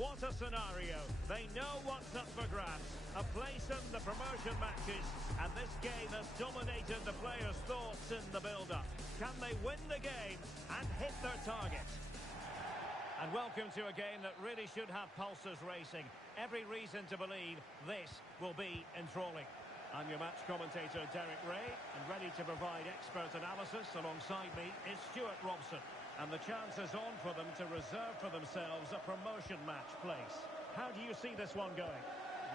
What a scenario. They know what's up for grabs. A place in the promotion matches, and this game has dominated the players' thoughts in the build-up. Can they win the game and hit their target? And welcome to a game that really should have pulses racing. Every reason to believe this will be enthralling. I'm your match commentator, Derek Ray, and ready to provide expert analysis alongside me is Stuart Robson. And the chance is on for them to reserve for themselves a promotion match place. How do you see this one going?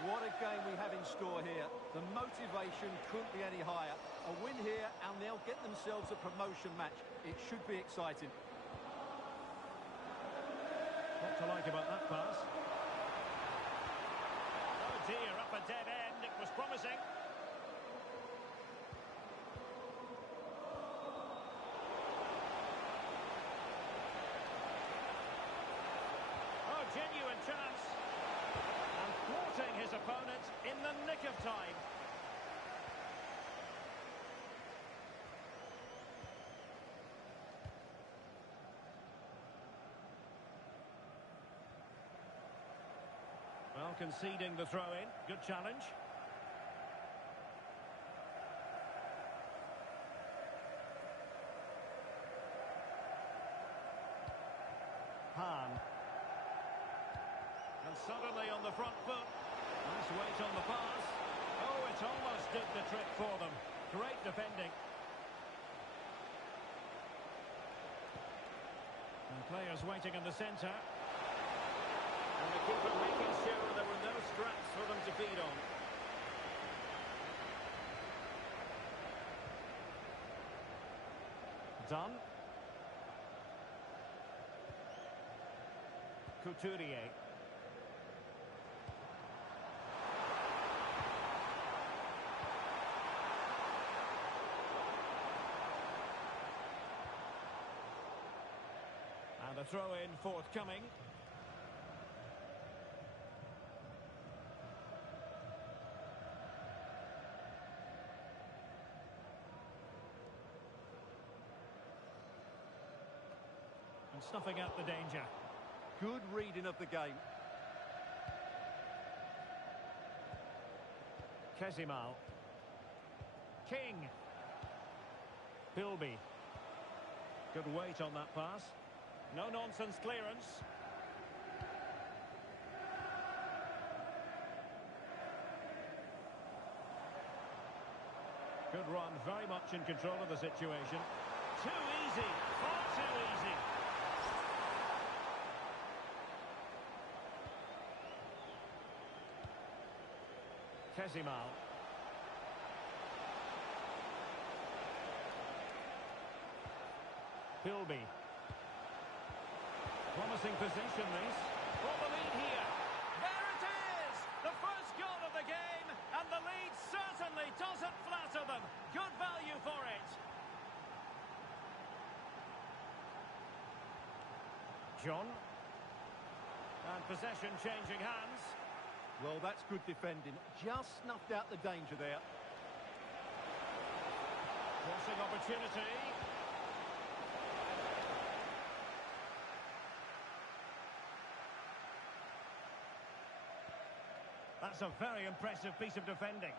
What a game we have in store here. The motivation couldn't be any higher. A win here and they'll get themselves a promotion match. It should be exciting. What to like about that pass? Oh dear, up a dead end. It was promising. Genuine chance, and thwarting his opponent in the nick of time. Well, conceding the throw-in, good challenge. Hahn. And suddenly on the front foot. Nice weight on the pass. Oh, it almost did the trick for them. Great defending. And players waiting in the centre. And the keeper making sure there were no scraps for them to feed on. Done. Couturier. And a throw-in forthcoming. And snuffing out the danger. Good reading of the game. Kesimal. King. Bilby. Good weight on that pass. No-nonsense clearance. Good run, very much in control of the situation. Too easy, far too easy. Kesimal. Bilby. Promising position, this. For the lead here. There it is! The first goal of the game, and the lead certainly doesn't flatter them. Good value for it. John. And possession changing hands. Well, that's good defending. Just snuffed out the danger there. Crossing opportunity. That's a very impressive piece of defending.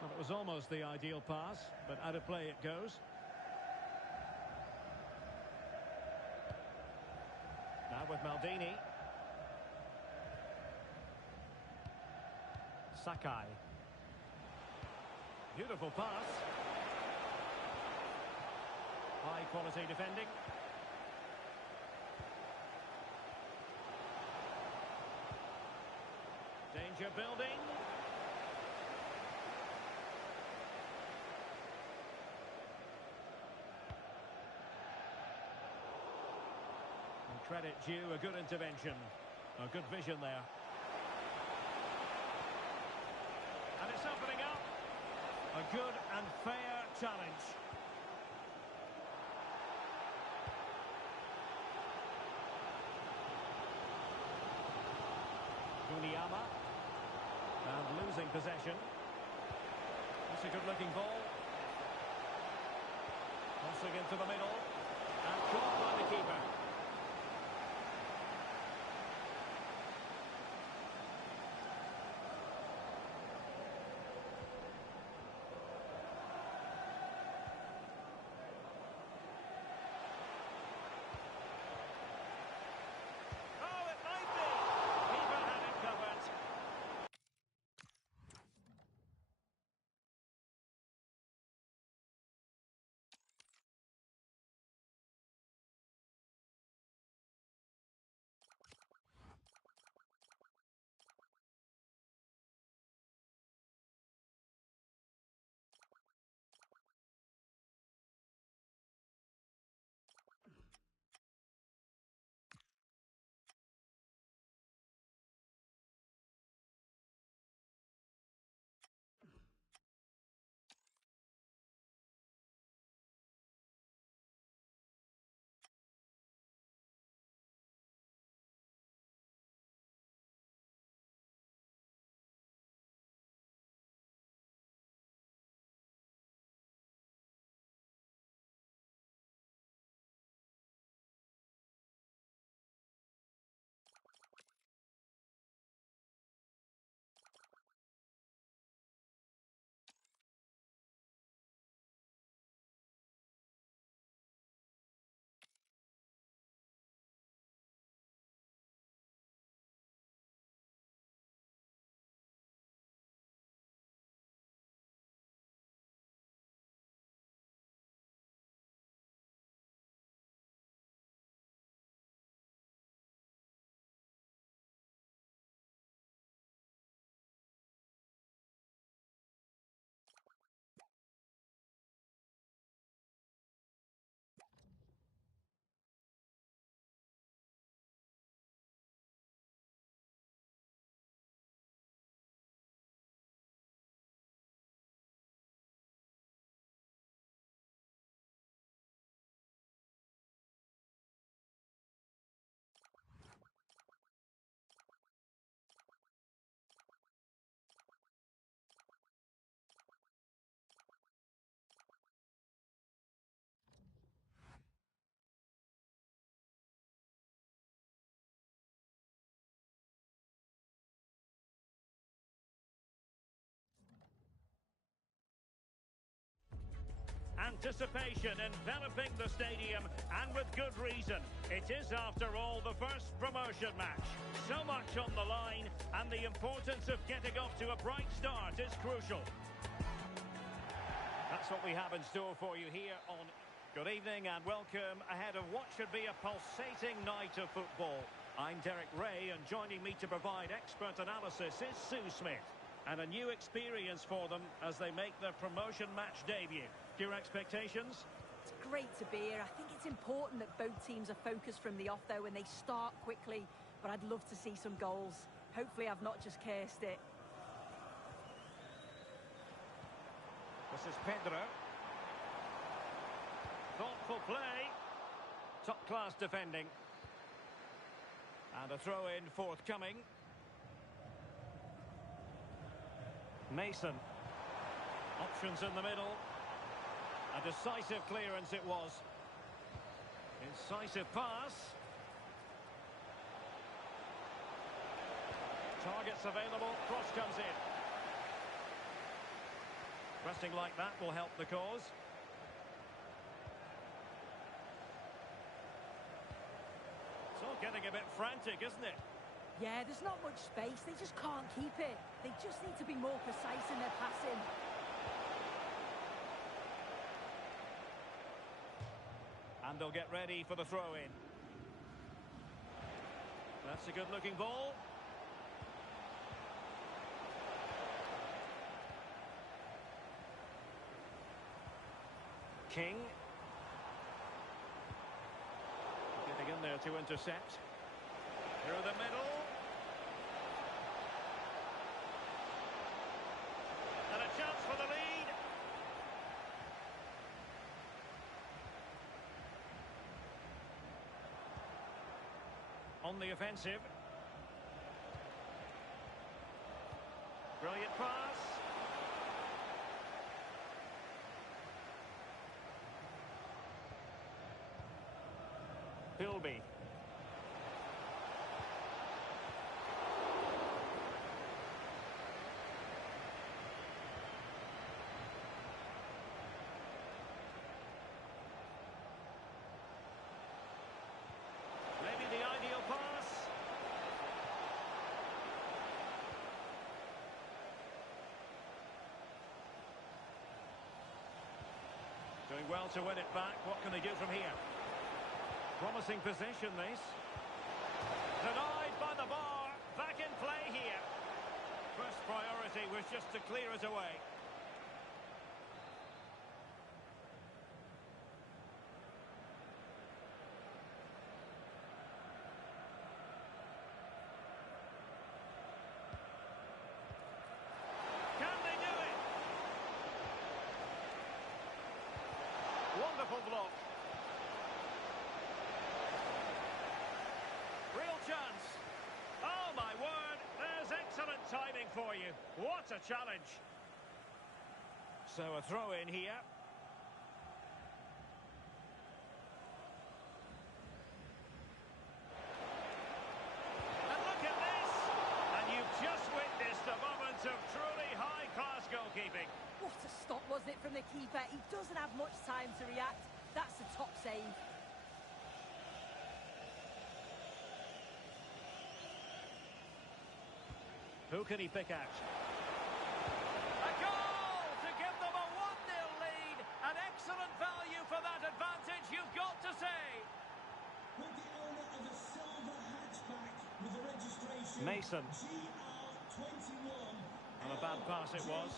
Well, it was almost the ideal pass, but out of play it goes. Now with Maldini. Sakai. Beautiful pass. High quality defending. Danger building. And credit due, a good intervention. A good vision there. And it's opening up. A good and fair challenge. Gunyama. And losing possession. That's a good-looking ball. Crossing into the middle. And caught by the keeper. Anticipation enveloping the stadium, and with good reason. It is, after all, the first promotion match. So much on the line, and the importance of getting off to a bright start is crucial. That's what we have in store for you here on... Good evening and welcome ahead of what should be a pulsating night of football. I'm Derek Ray, and joining me to provide expert analysis is Sue Smith. And a new experience for them as they make their promotion match debut. Your expectations? It's great to be here. I think it's important that both teams are focused from the off, though, and they start quickly. But I'd love to see some goals. Hopefully I've not just cursed it. This is Pedro. Thoughtful play. Top-class defending. And a throw-in forthcoming. Mason. Options in the middle. A decisive clearance it was. Incisive pass. Targets available. Cross comes in. Pressing like that will help the cause. It's all getting a bit frantic, isn't it? Yeah, there's not much space. They just can't keep it. They just need to be more precise in their passing. And they'll get ready for the throw-in. That's a good-looking ball. King. Getting in there to intercept. Through the middle. And a chance for the lead. On the offensive. Brilliant pass. Philby. Maybe the ideal pass. Doing well to win it back. What can they do from here? Promising position, this. Denied by the bar. Back in play here. First priority was just to clear it away. Can they do it? Wonderful block. Real chance. Oh, my word. There's excellent timing for you. What a challenge. So a throw in here. And look at this. And you've just witnessed a moment of truly high-class goalkeeping. What a stop, wasn't it, from the keeper? He doesn't have much time to react. That's the top save. Who can he pick out? A goal to give them a 1-0 lead. An excellent value for that advantage, you've got to say. With the owner of a silver hatchback with the registration Mason. GR21. And a bad pass it was.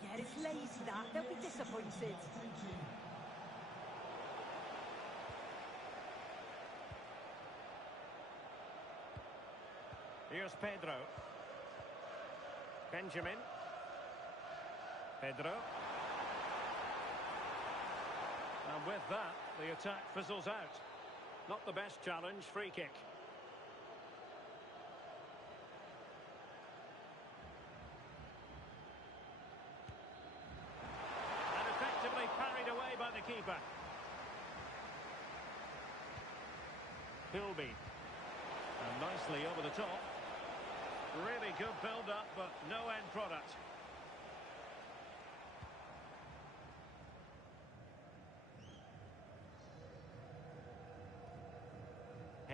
Yeah, it's lazy, that. They'll be disappointed. Thank you. Here's Pedro. Benjamin. Pedro. And with that, the attack fizzles out. Not the best challenge, free kick. And effectively parried away by the keeper. Philby. And nicely over the top. Really good build-up, but no end product.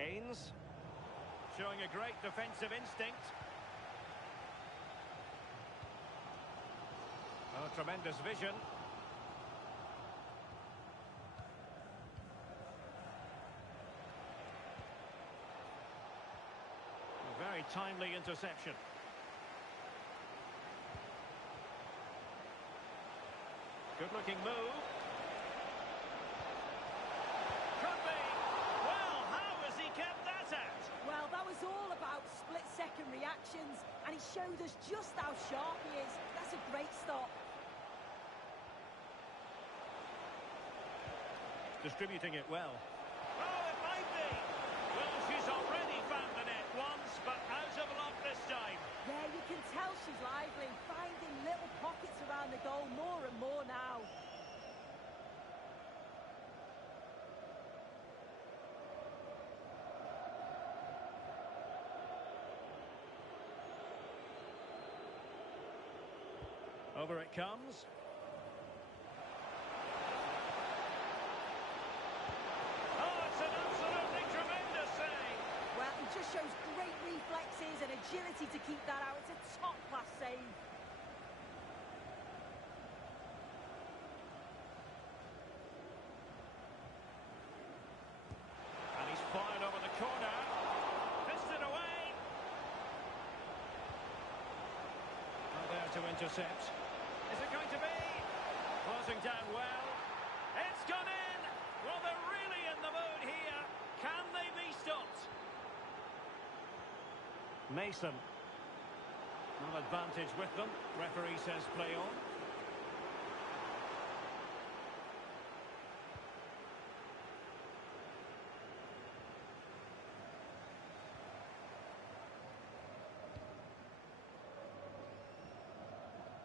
Haynes. Showing a great defensive instinct. Oh, tremendous vision. A very timely interception. Good-looking move. Could be. Well, how has he kept that out? Well, that was all about split-second reactions, and he showed us just how sharp he is. That's a great stop. Distributing it well. Oh, it might be. Well, she's already found the net once, but out of luck this time. Yeah, you can tell she's lively, finding little pockets around the goal more and more now. Over it comes. Oh, it's an absolutely tremendous save. Well, he just shows great reflexes and agility to keep that out. It's a top-class save. And he's fired over the corner. Fisted away. Oh, there to intercept. Is it going to be? Closing down well. It's gone in. Well, they're really in the mood here. Can they be stopped? Mason. No advantage with them. Referee says play on.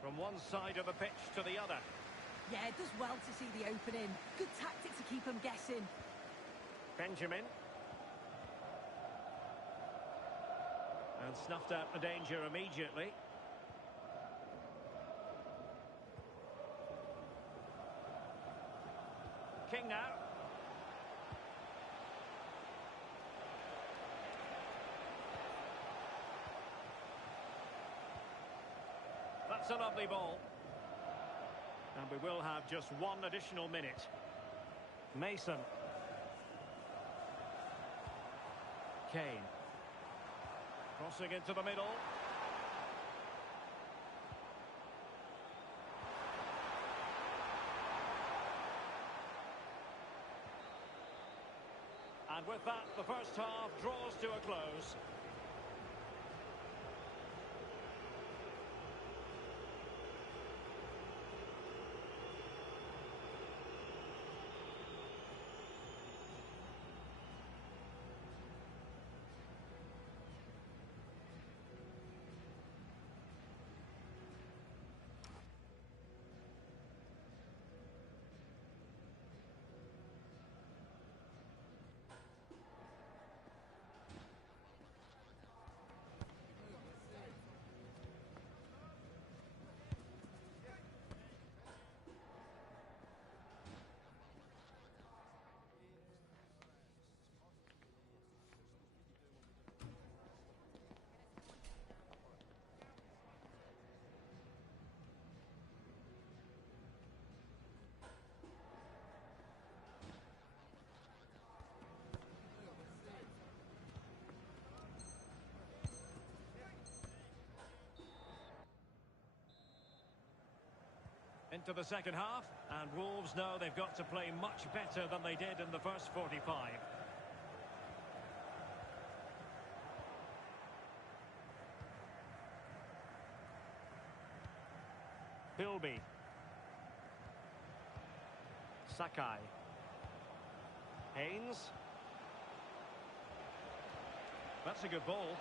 From one side of the pitch to the other. Yeah, it does well to see the opening. Good tactic to keep him guessing. Benjamin. And snuffed out the danger immediately. King now. That's a lovely ball. And we will have just one additional minute. Mason. Kane. Crossing into the middle. And with that, the first half draws to a close. Into the second half, and Wolves know they've got to play much better than they did in the first 45. Philby. Sakai. Haynes. That's a good ball.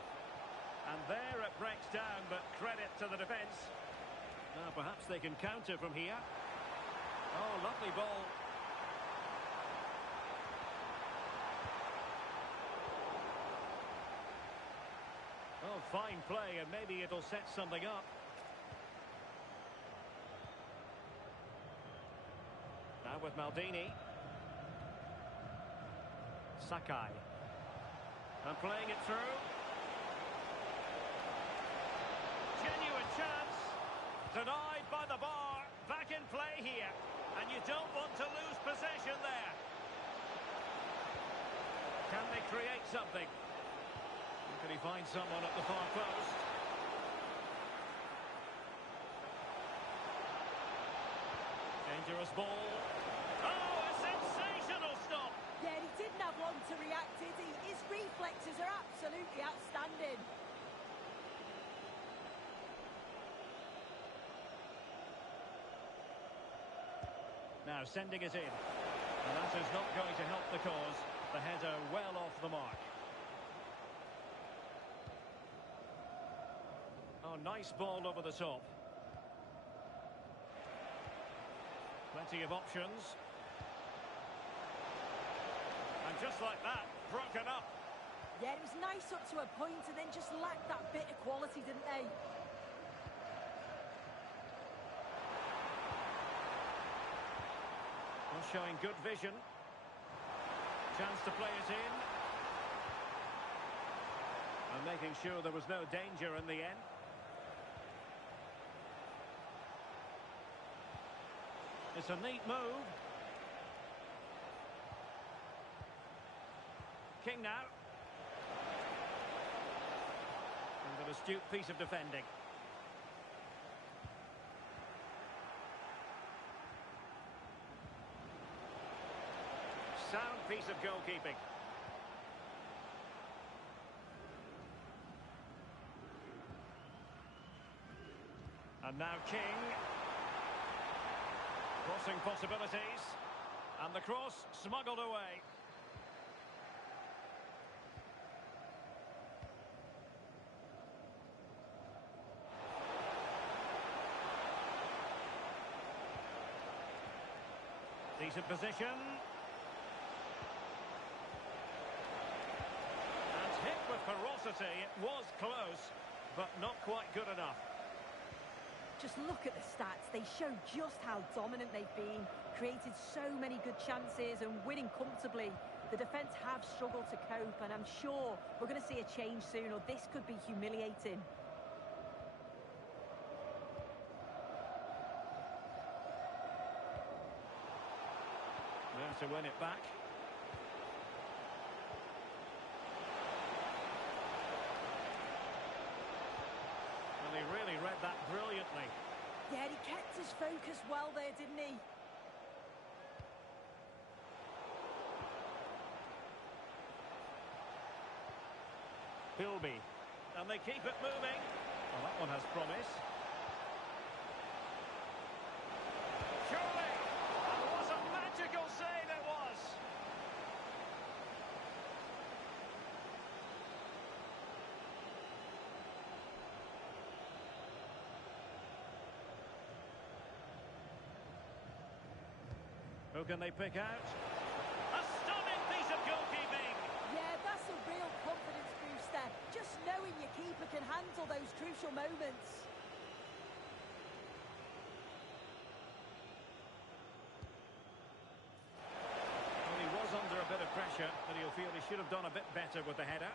And there it breaks down, but credit to the defence. Now perhaps they can counter from here. Oh, lovely ball. Oh, fine play, and maybe it'll set something up. Now with Maldini. Sakai. And playing it through. Genuine chance. Denied by the bar. Back in play here. And you don't want to lose possession there. Can they create something? Can he find someone at the far post? Dangerous ball. Oh, a sensational stop! Yeah, he didn't have long to react, did he? His reflexes are absolutely outstanding. Now sending it in. And that is not going to help the cause. The header well off the mark. Oh, nice ball over the top. Plenty of options. And just like that, broken up. Yeah, it was nice up to a point and then just lacked that bit of quality, didn't they? Well, showing good vision. Chance to play it in. And making sure there was no danger in the end. It's a neat move. King now. And an astute piece of defending. Sound piece of goalkeeping. And now King. Crossing possibilities. And the cross smuggled away. Decent position. And hit with ferocity. It was close, but not quite good enough. Just look at the stats. They show just how dominant they've been. Created so many good chances and winning comfortably. The defence have struggled to cope, and I'm sure we're going to see a change soon, or this could be humiliating. There to win it back. Well, he really read that brilliantly. Yeah, he kept his focus well there, didn't he? Philby. And they keep it moving. Well, that one has promise. Surely! And what a magical save it was! Who can they pick out? A stunning piece of goalkeeping! Yeah, that's a real confidence booster. Just knowing your keeper can handle those crucial moments. Well, he was under a bit of pressure, but he'll feel he should have done a bit better with the header.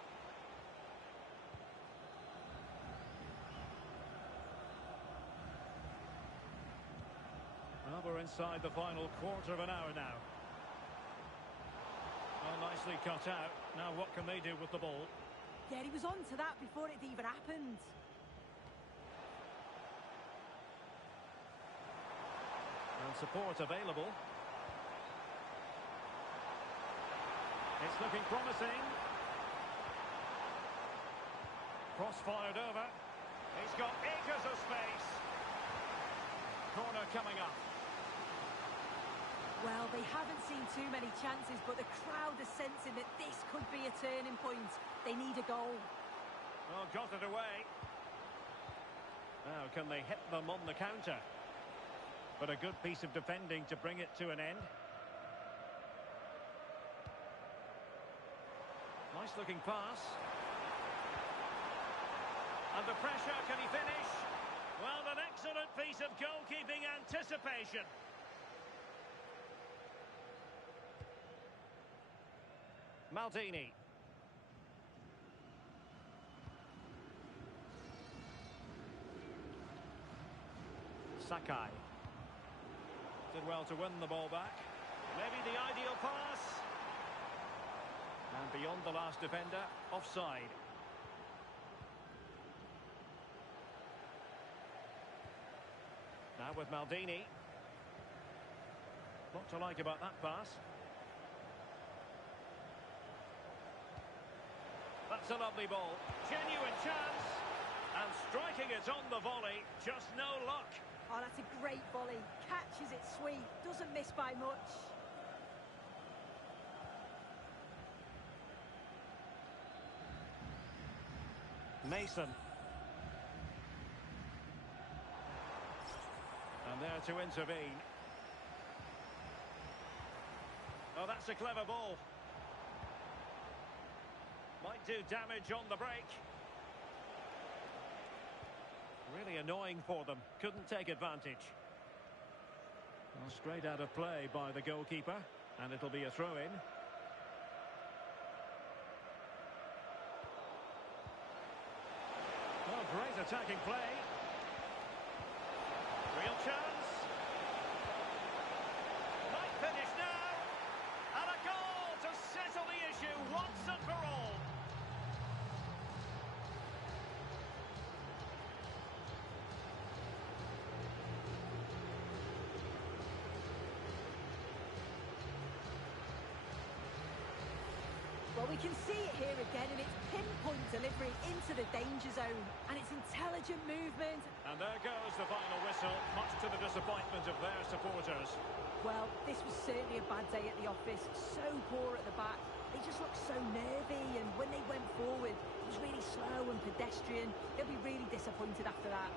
Well, we're inside the final quarter of an hour now. Well, nicely cut out. Now what can they do with the ball? Yeah, he was on to that before it even happened. And support available. It's looking promising. Cross fired over. He's got acres of space. Corner coming up. Well, they haven't seen too many chances, but the crowd is sensing that this could be a turning point. They need a goal. Well, got it away. Now, can they hit them on the counter? But a good piece of defending to bring it to an end. Nice looking pass. Under pressure, can he finish? Well, an excellent piece of goalkeeping anticipation. Maldini. Sakai. Did well to win the ball back. Maybe the ideal pass. And beyond the last defender, offside. Now with Maldini. What to like about that pass? That's a lovely ball. Genuine chance. And striking it on the volley. Just no luck. Oh, that's a great volley. Catches it sweet. Doesn't miss by much. Mason. And there to intervene. Oh, that's a clever ball. Might do damage on the break. Really annoying for them. Couldn't take advantage. Well, straight out of play by the goalkeeper. And it'll be a throw-in. Oh, great attacking play. Real chance. Might finish now. And a goal to settle the issue once and for all. Well, we can see it here again, and it's pinpoint delivery into the danger zone. And it's intelligent movement. And there goes the final whistle, much to the disappointment of their supporters. Well, this was certainly a bad day at the office. So poor at the back. They just looked so nervy, and when they went forward, it was really slow and pedestrian. They'll be really disappointed after that.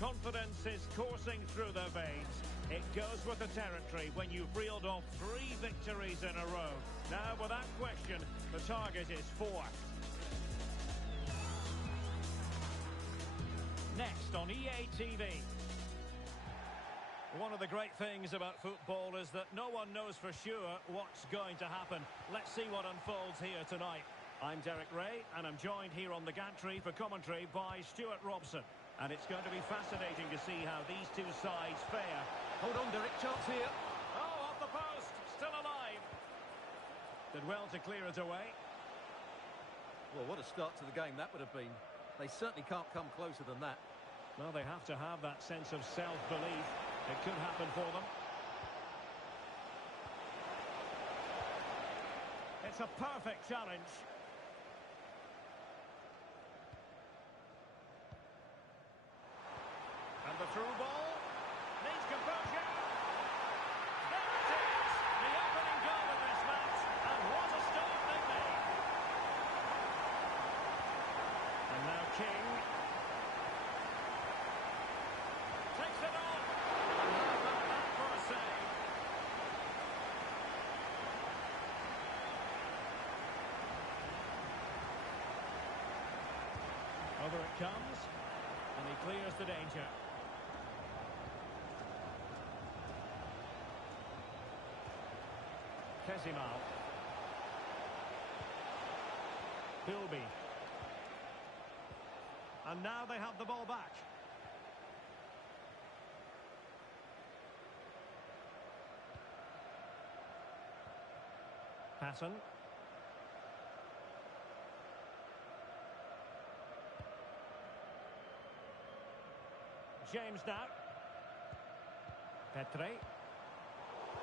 Confidence is coursing through their veins. It goes with the territory when you've reeled off 3 victories in a row. Now, without question, the target is 4. Next on EA TV. One of the great things about football is that no one knows for sure what's going to happen. Let's see what unfolds here tonight. I'm Derek Ray, and I'm joined here on the gantry for commentary by Stuart Robson. And it's going to be fascinating to see how these two sides fare. Hold on, Derek. Chance here. Oh, off the post. Still alive. Did well to clear it away. Well, what a start to the game that would have been. They certainly can't come closer than that. Well, they have to have that sense of self-belief. It could happen for them. It's a perfect challenge. And the through ball needs composure. There it is, the opening goal of this match, and what a start they made. And now King takes it on. And how about that for a save? Over it comes, and he clears the danger. Kezimal. Bilby. And now they have the ball back. Patton. James now. Petri.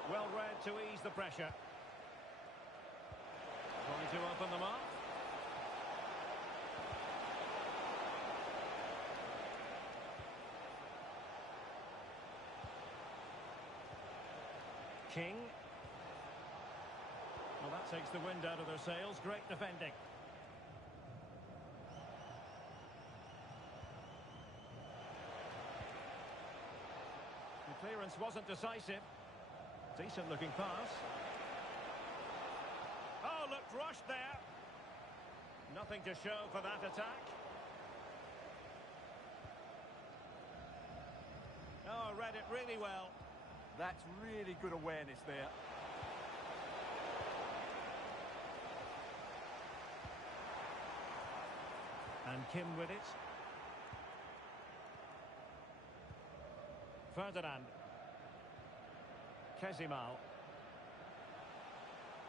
Well read to ease the pressure. Trying to open them up. King. Well, that takes the wind out of their sails. Great defending. The clearance wasn't decisive. Decent looking pass. Oh, looked rushed there. Nothing to show for that attack. Oh, read it really well. That's really good awareness there. And Kim with it. Ferdinand. Kezimal.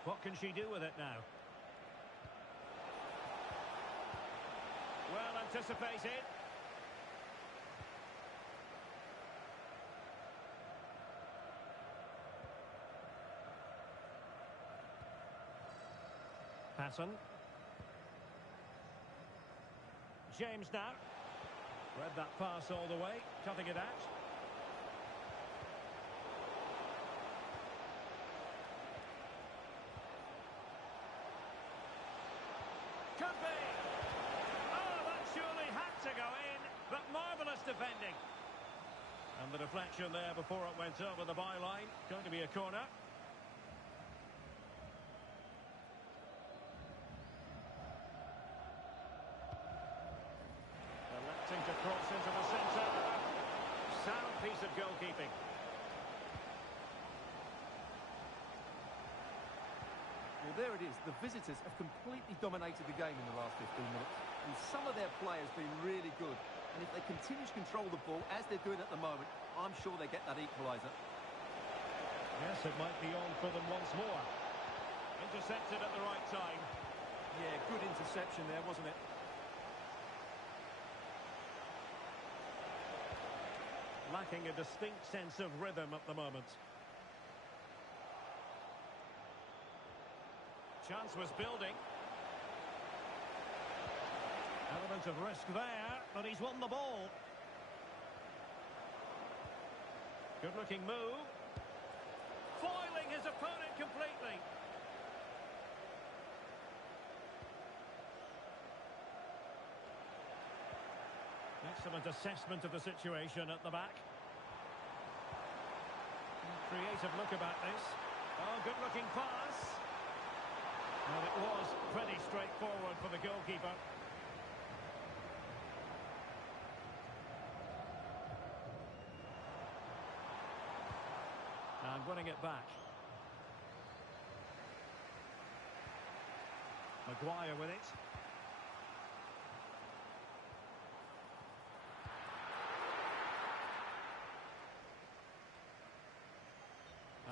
What can she do with it now? Well anticipated. Patton. James now. Read that pass all the way, cutting it out. Could be. Oh, that surely had to go in, but marvellous defending. And the deflection there before it went over the byline. Going to be a corner. Electing to cross into the centre. Sound piece of goalkeeping. Well, there it is. The visitors have completely dominated the game in the last 15 minutes. And some of their players have been really good. And if they continue to control the ball, as they're doing at the moment, I'm sure they get that equaliser. Yes, it might be on for them once more. Intercepted at the right time. Yeah, good interception there, wasn't it? Lacking a distinct sense of rhythm at the moment. Chance was building. Element of risk there, but he's won the ball. Good-looking move. Foiling his opponent completely. Excellent assessment of the situation at the back. Creative look about this. Oh, good-looking pass. And it was pretty straightforward for the goalkeeper. And winning it back. Maguire with it.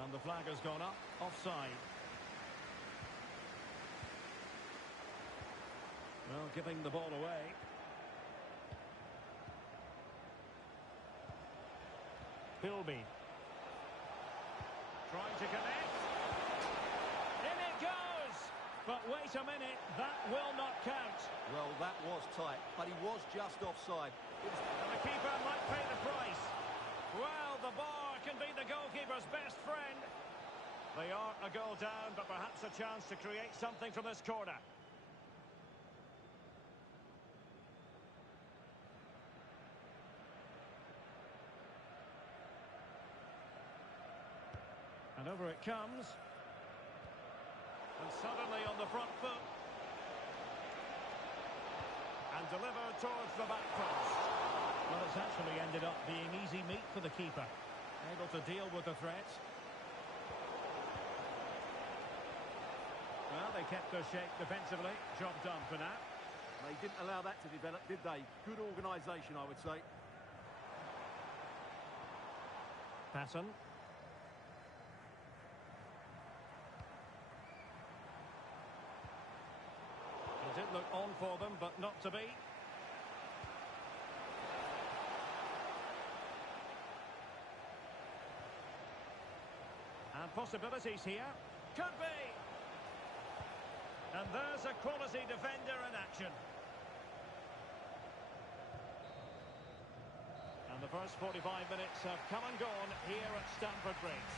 And the flag has gone up. Offside. Well, giving the ball away. Philby. Trying to connect. In it goes! But wait a minute, that will not count. Well, that was tight, but he was just offside. And the keeper might pay the price. Well, the bar can be the goalkeeper's best friend. They are a goal down, but perhaps a chance to create something from this corner. And over it comes. And suddenly on the front foot. And delivered towards the back post. Well, it's actually ended up being easy meat for the keeper. Able to deal with the threat. Well, they kept their shape defensively. Job done for now. They didn't allow that to develop, did they? Good organisation, I would say. Patton. It did look on for them, but not to be. And possibilities here. Could be. And there's a quality defender in action. And the first 45 minutes have come and gone here at Stamford Bridge.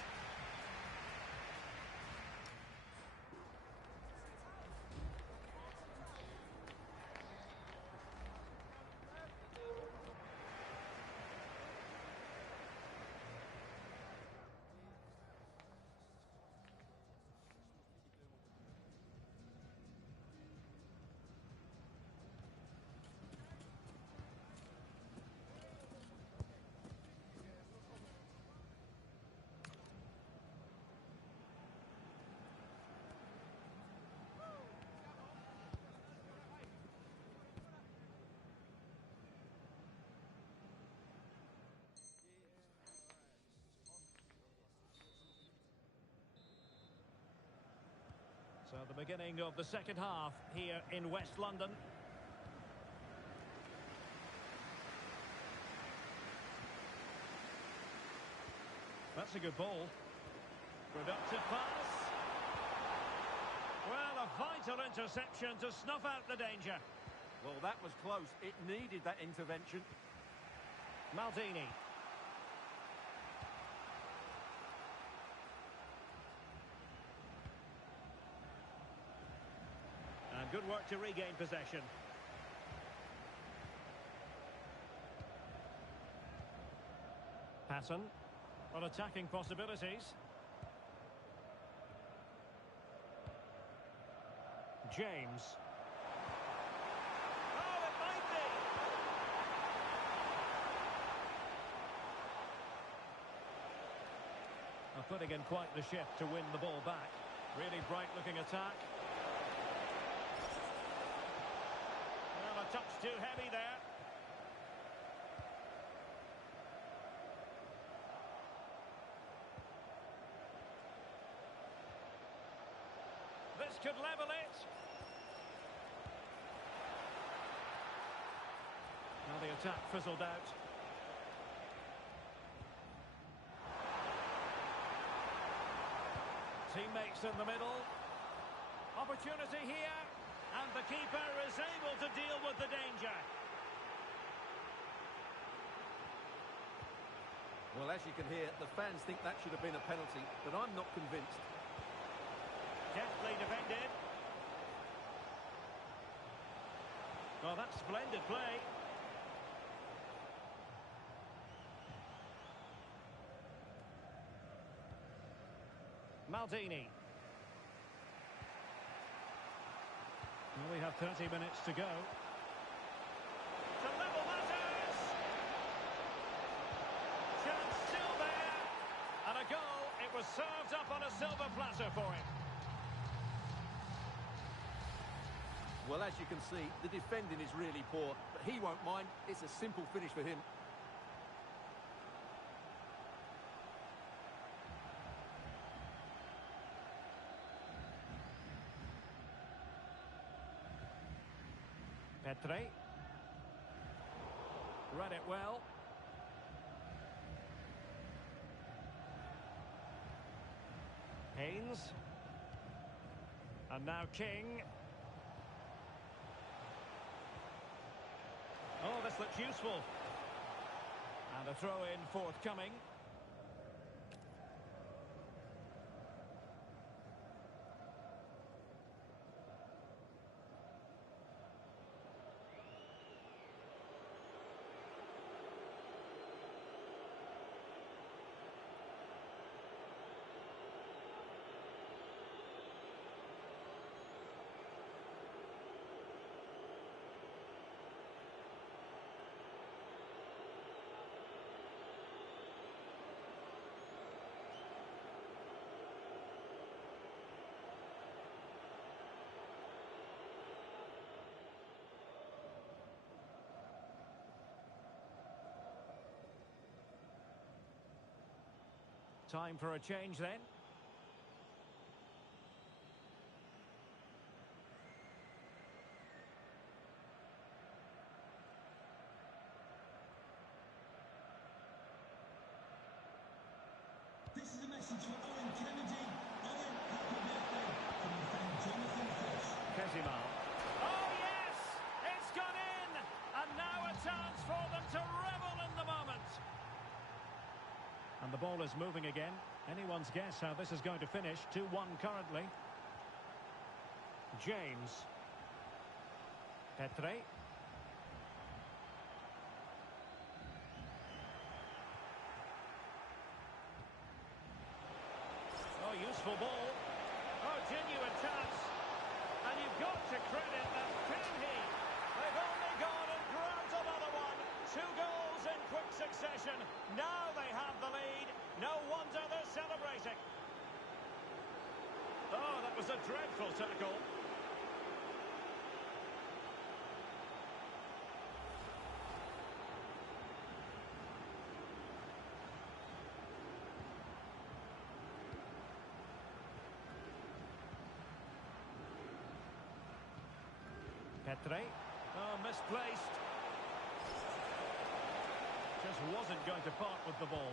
So the beginning of the second half here in West London. That's a good ball. Productive pass. Well, a vital interception to snuff out the danger. Well, that was close. It needed that intervention. Maldini. And good work to regain possession. Patton on attacking possibilities. James. Oh, it might be! Putting in quite the shift to win the ball back. Really bright-looking attack. Well, a touch too heavy there. This could level it. Now the attack fizzled out. Teammates in the middle. Opportunity here. And the keeper is able to deal with the danger. Well, as you can hear, the fans think that should have been a penalty, but I'm not convinced. Deftly defended. Well, that's splendid play. Maldini. Well, we have 30 minutes to go. To level matters! Chance still there. And a goal. It was served up on a silver platter for him. Well, as you can see, the defending is really poor, but he won't mind. It's a simple finish for him. Petri. Read it well. Haynes. And now King. Oh, this looks useful. And a throw-in forthcoming. Time for a change then. This is a message for Owen Kennedy. Owen, happy birthday from your friend Jonathan Fish. Kezima. Oh yes! It's gone in! And now a chance for them to revel in the moment. And the ball is moving again. Anyone's guess how this is going to finish. 2-1 currently. James. Petri. Oh, useful ball. Oh, genuine chance. And you've got to credit that Kenny. They've only gone and grabbed another one. 2 goals in quick succession. Now they have the lead. No wonder they're celebrating. Oh, that was a dreadful tackle. Petri. Oh, misplaced. Just wasn't going to part with the ball.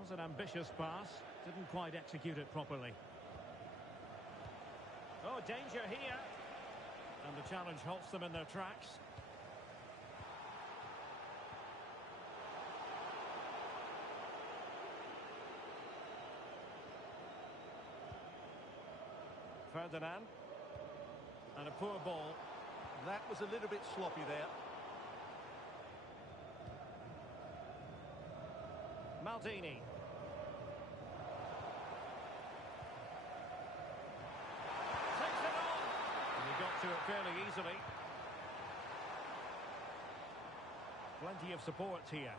Was an ambitious pass. Didn't quite execute it properly. Oh, danger here. And the challenge halts them in their tracks. Ferdinand. And a poor ball. That was a little bit sloppy there. Maldini. Takes it on. And he got to it fairly easily. Plenty of support here.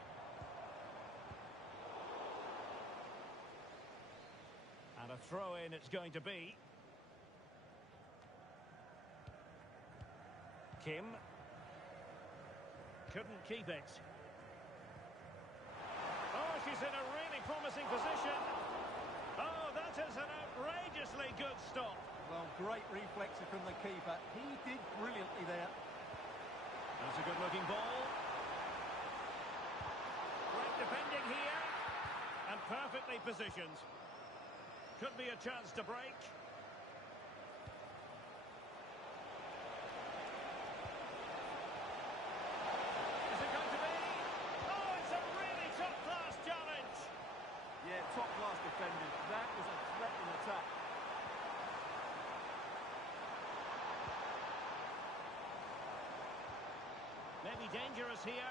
And a throw-in it's going to be. Kim. Couldn't keep it. Oh, she's in a really promising position. Oh, that is an outrageously good stop. Well, great reflexes from the keeper. He did brilliantly there. That's a good-looking ball. Great defending here. And perfectly positioned. Could be a chance to break. Is it going to be? Oh, it's a really top-class challenge. Yeah, top-class defending. That was a threat in attack. be dangerous here.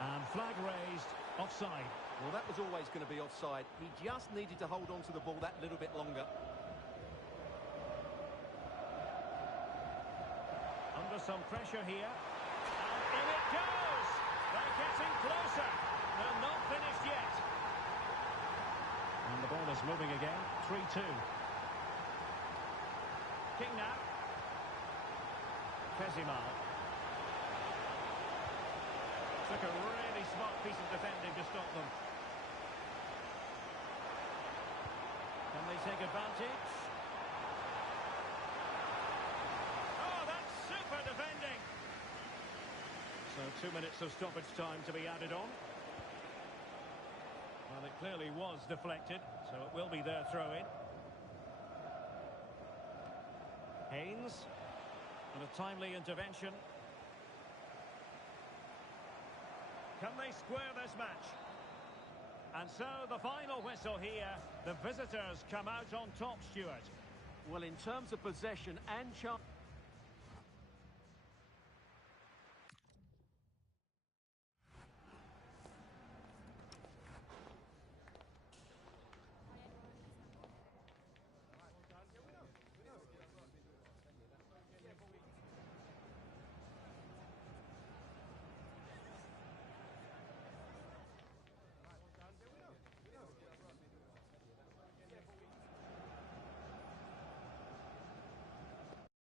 And flag raised, offside. Well, that was always going to be offside. He just needed to hold on to the ball that little bit longer. Under some pressure here. And in it goes! They're getting closer. They're not finished yet. And the ball is moving again. 3-2. King now. Fezzimal. Took a really smart piece of defending to stop them. Can they take advantage? Oh, that's super defending. So 2 minutes of stoppage time to be added on. Well, it clearly was deflected, so it will be their throw-in. Haynes. And a timely intervention. Can they square this match? And so the final whistle here. The visitors come out on top, Stuart. Well, in terms of possession and chance...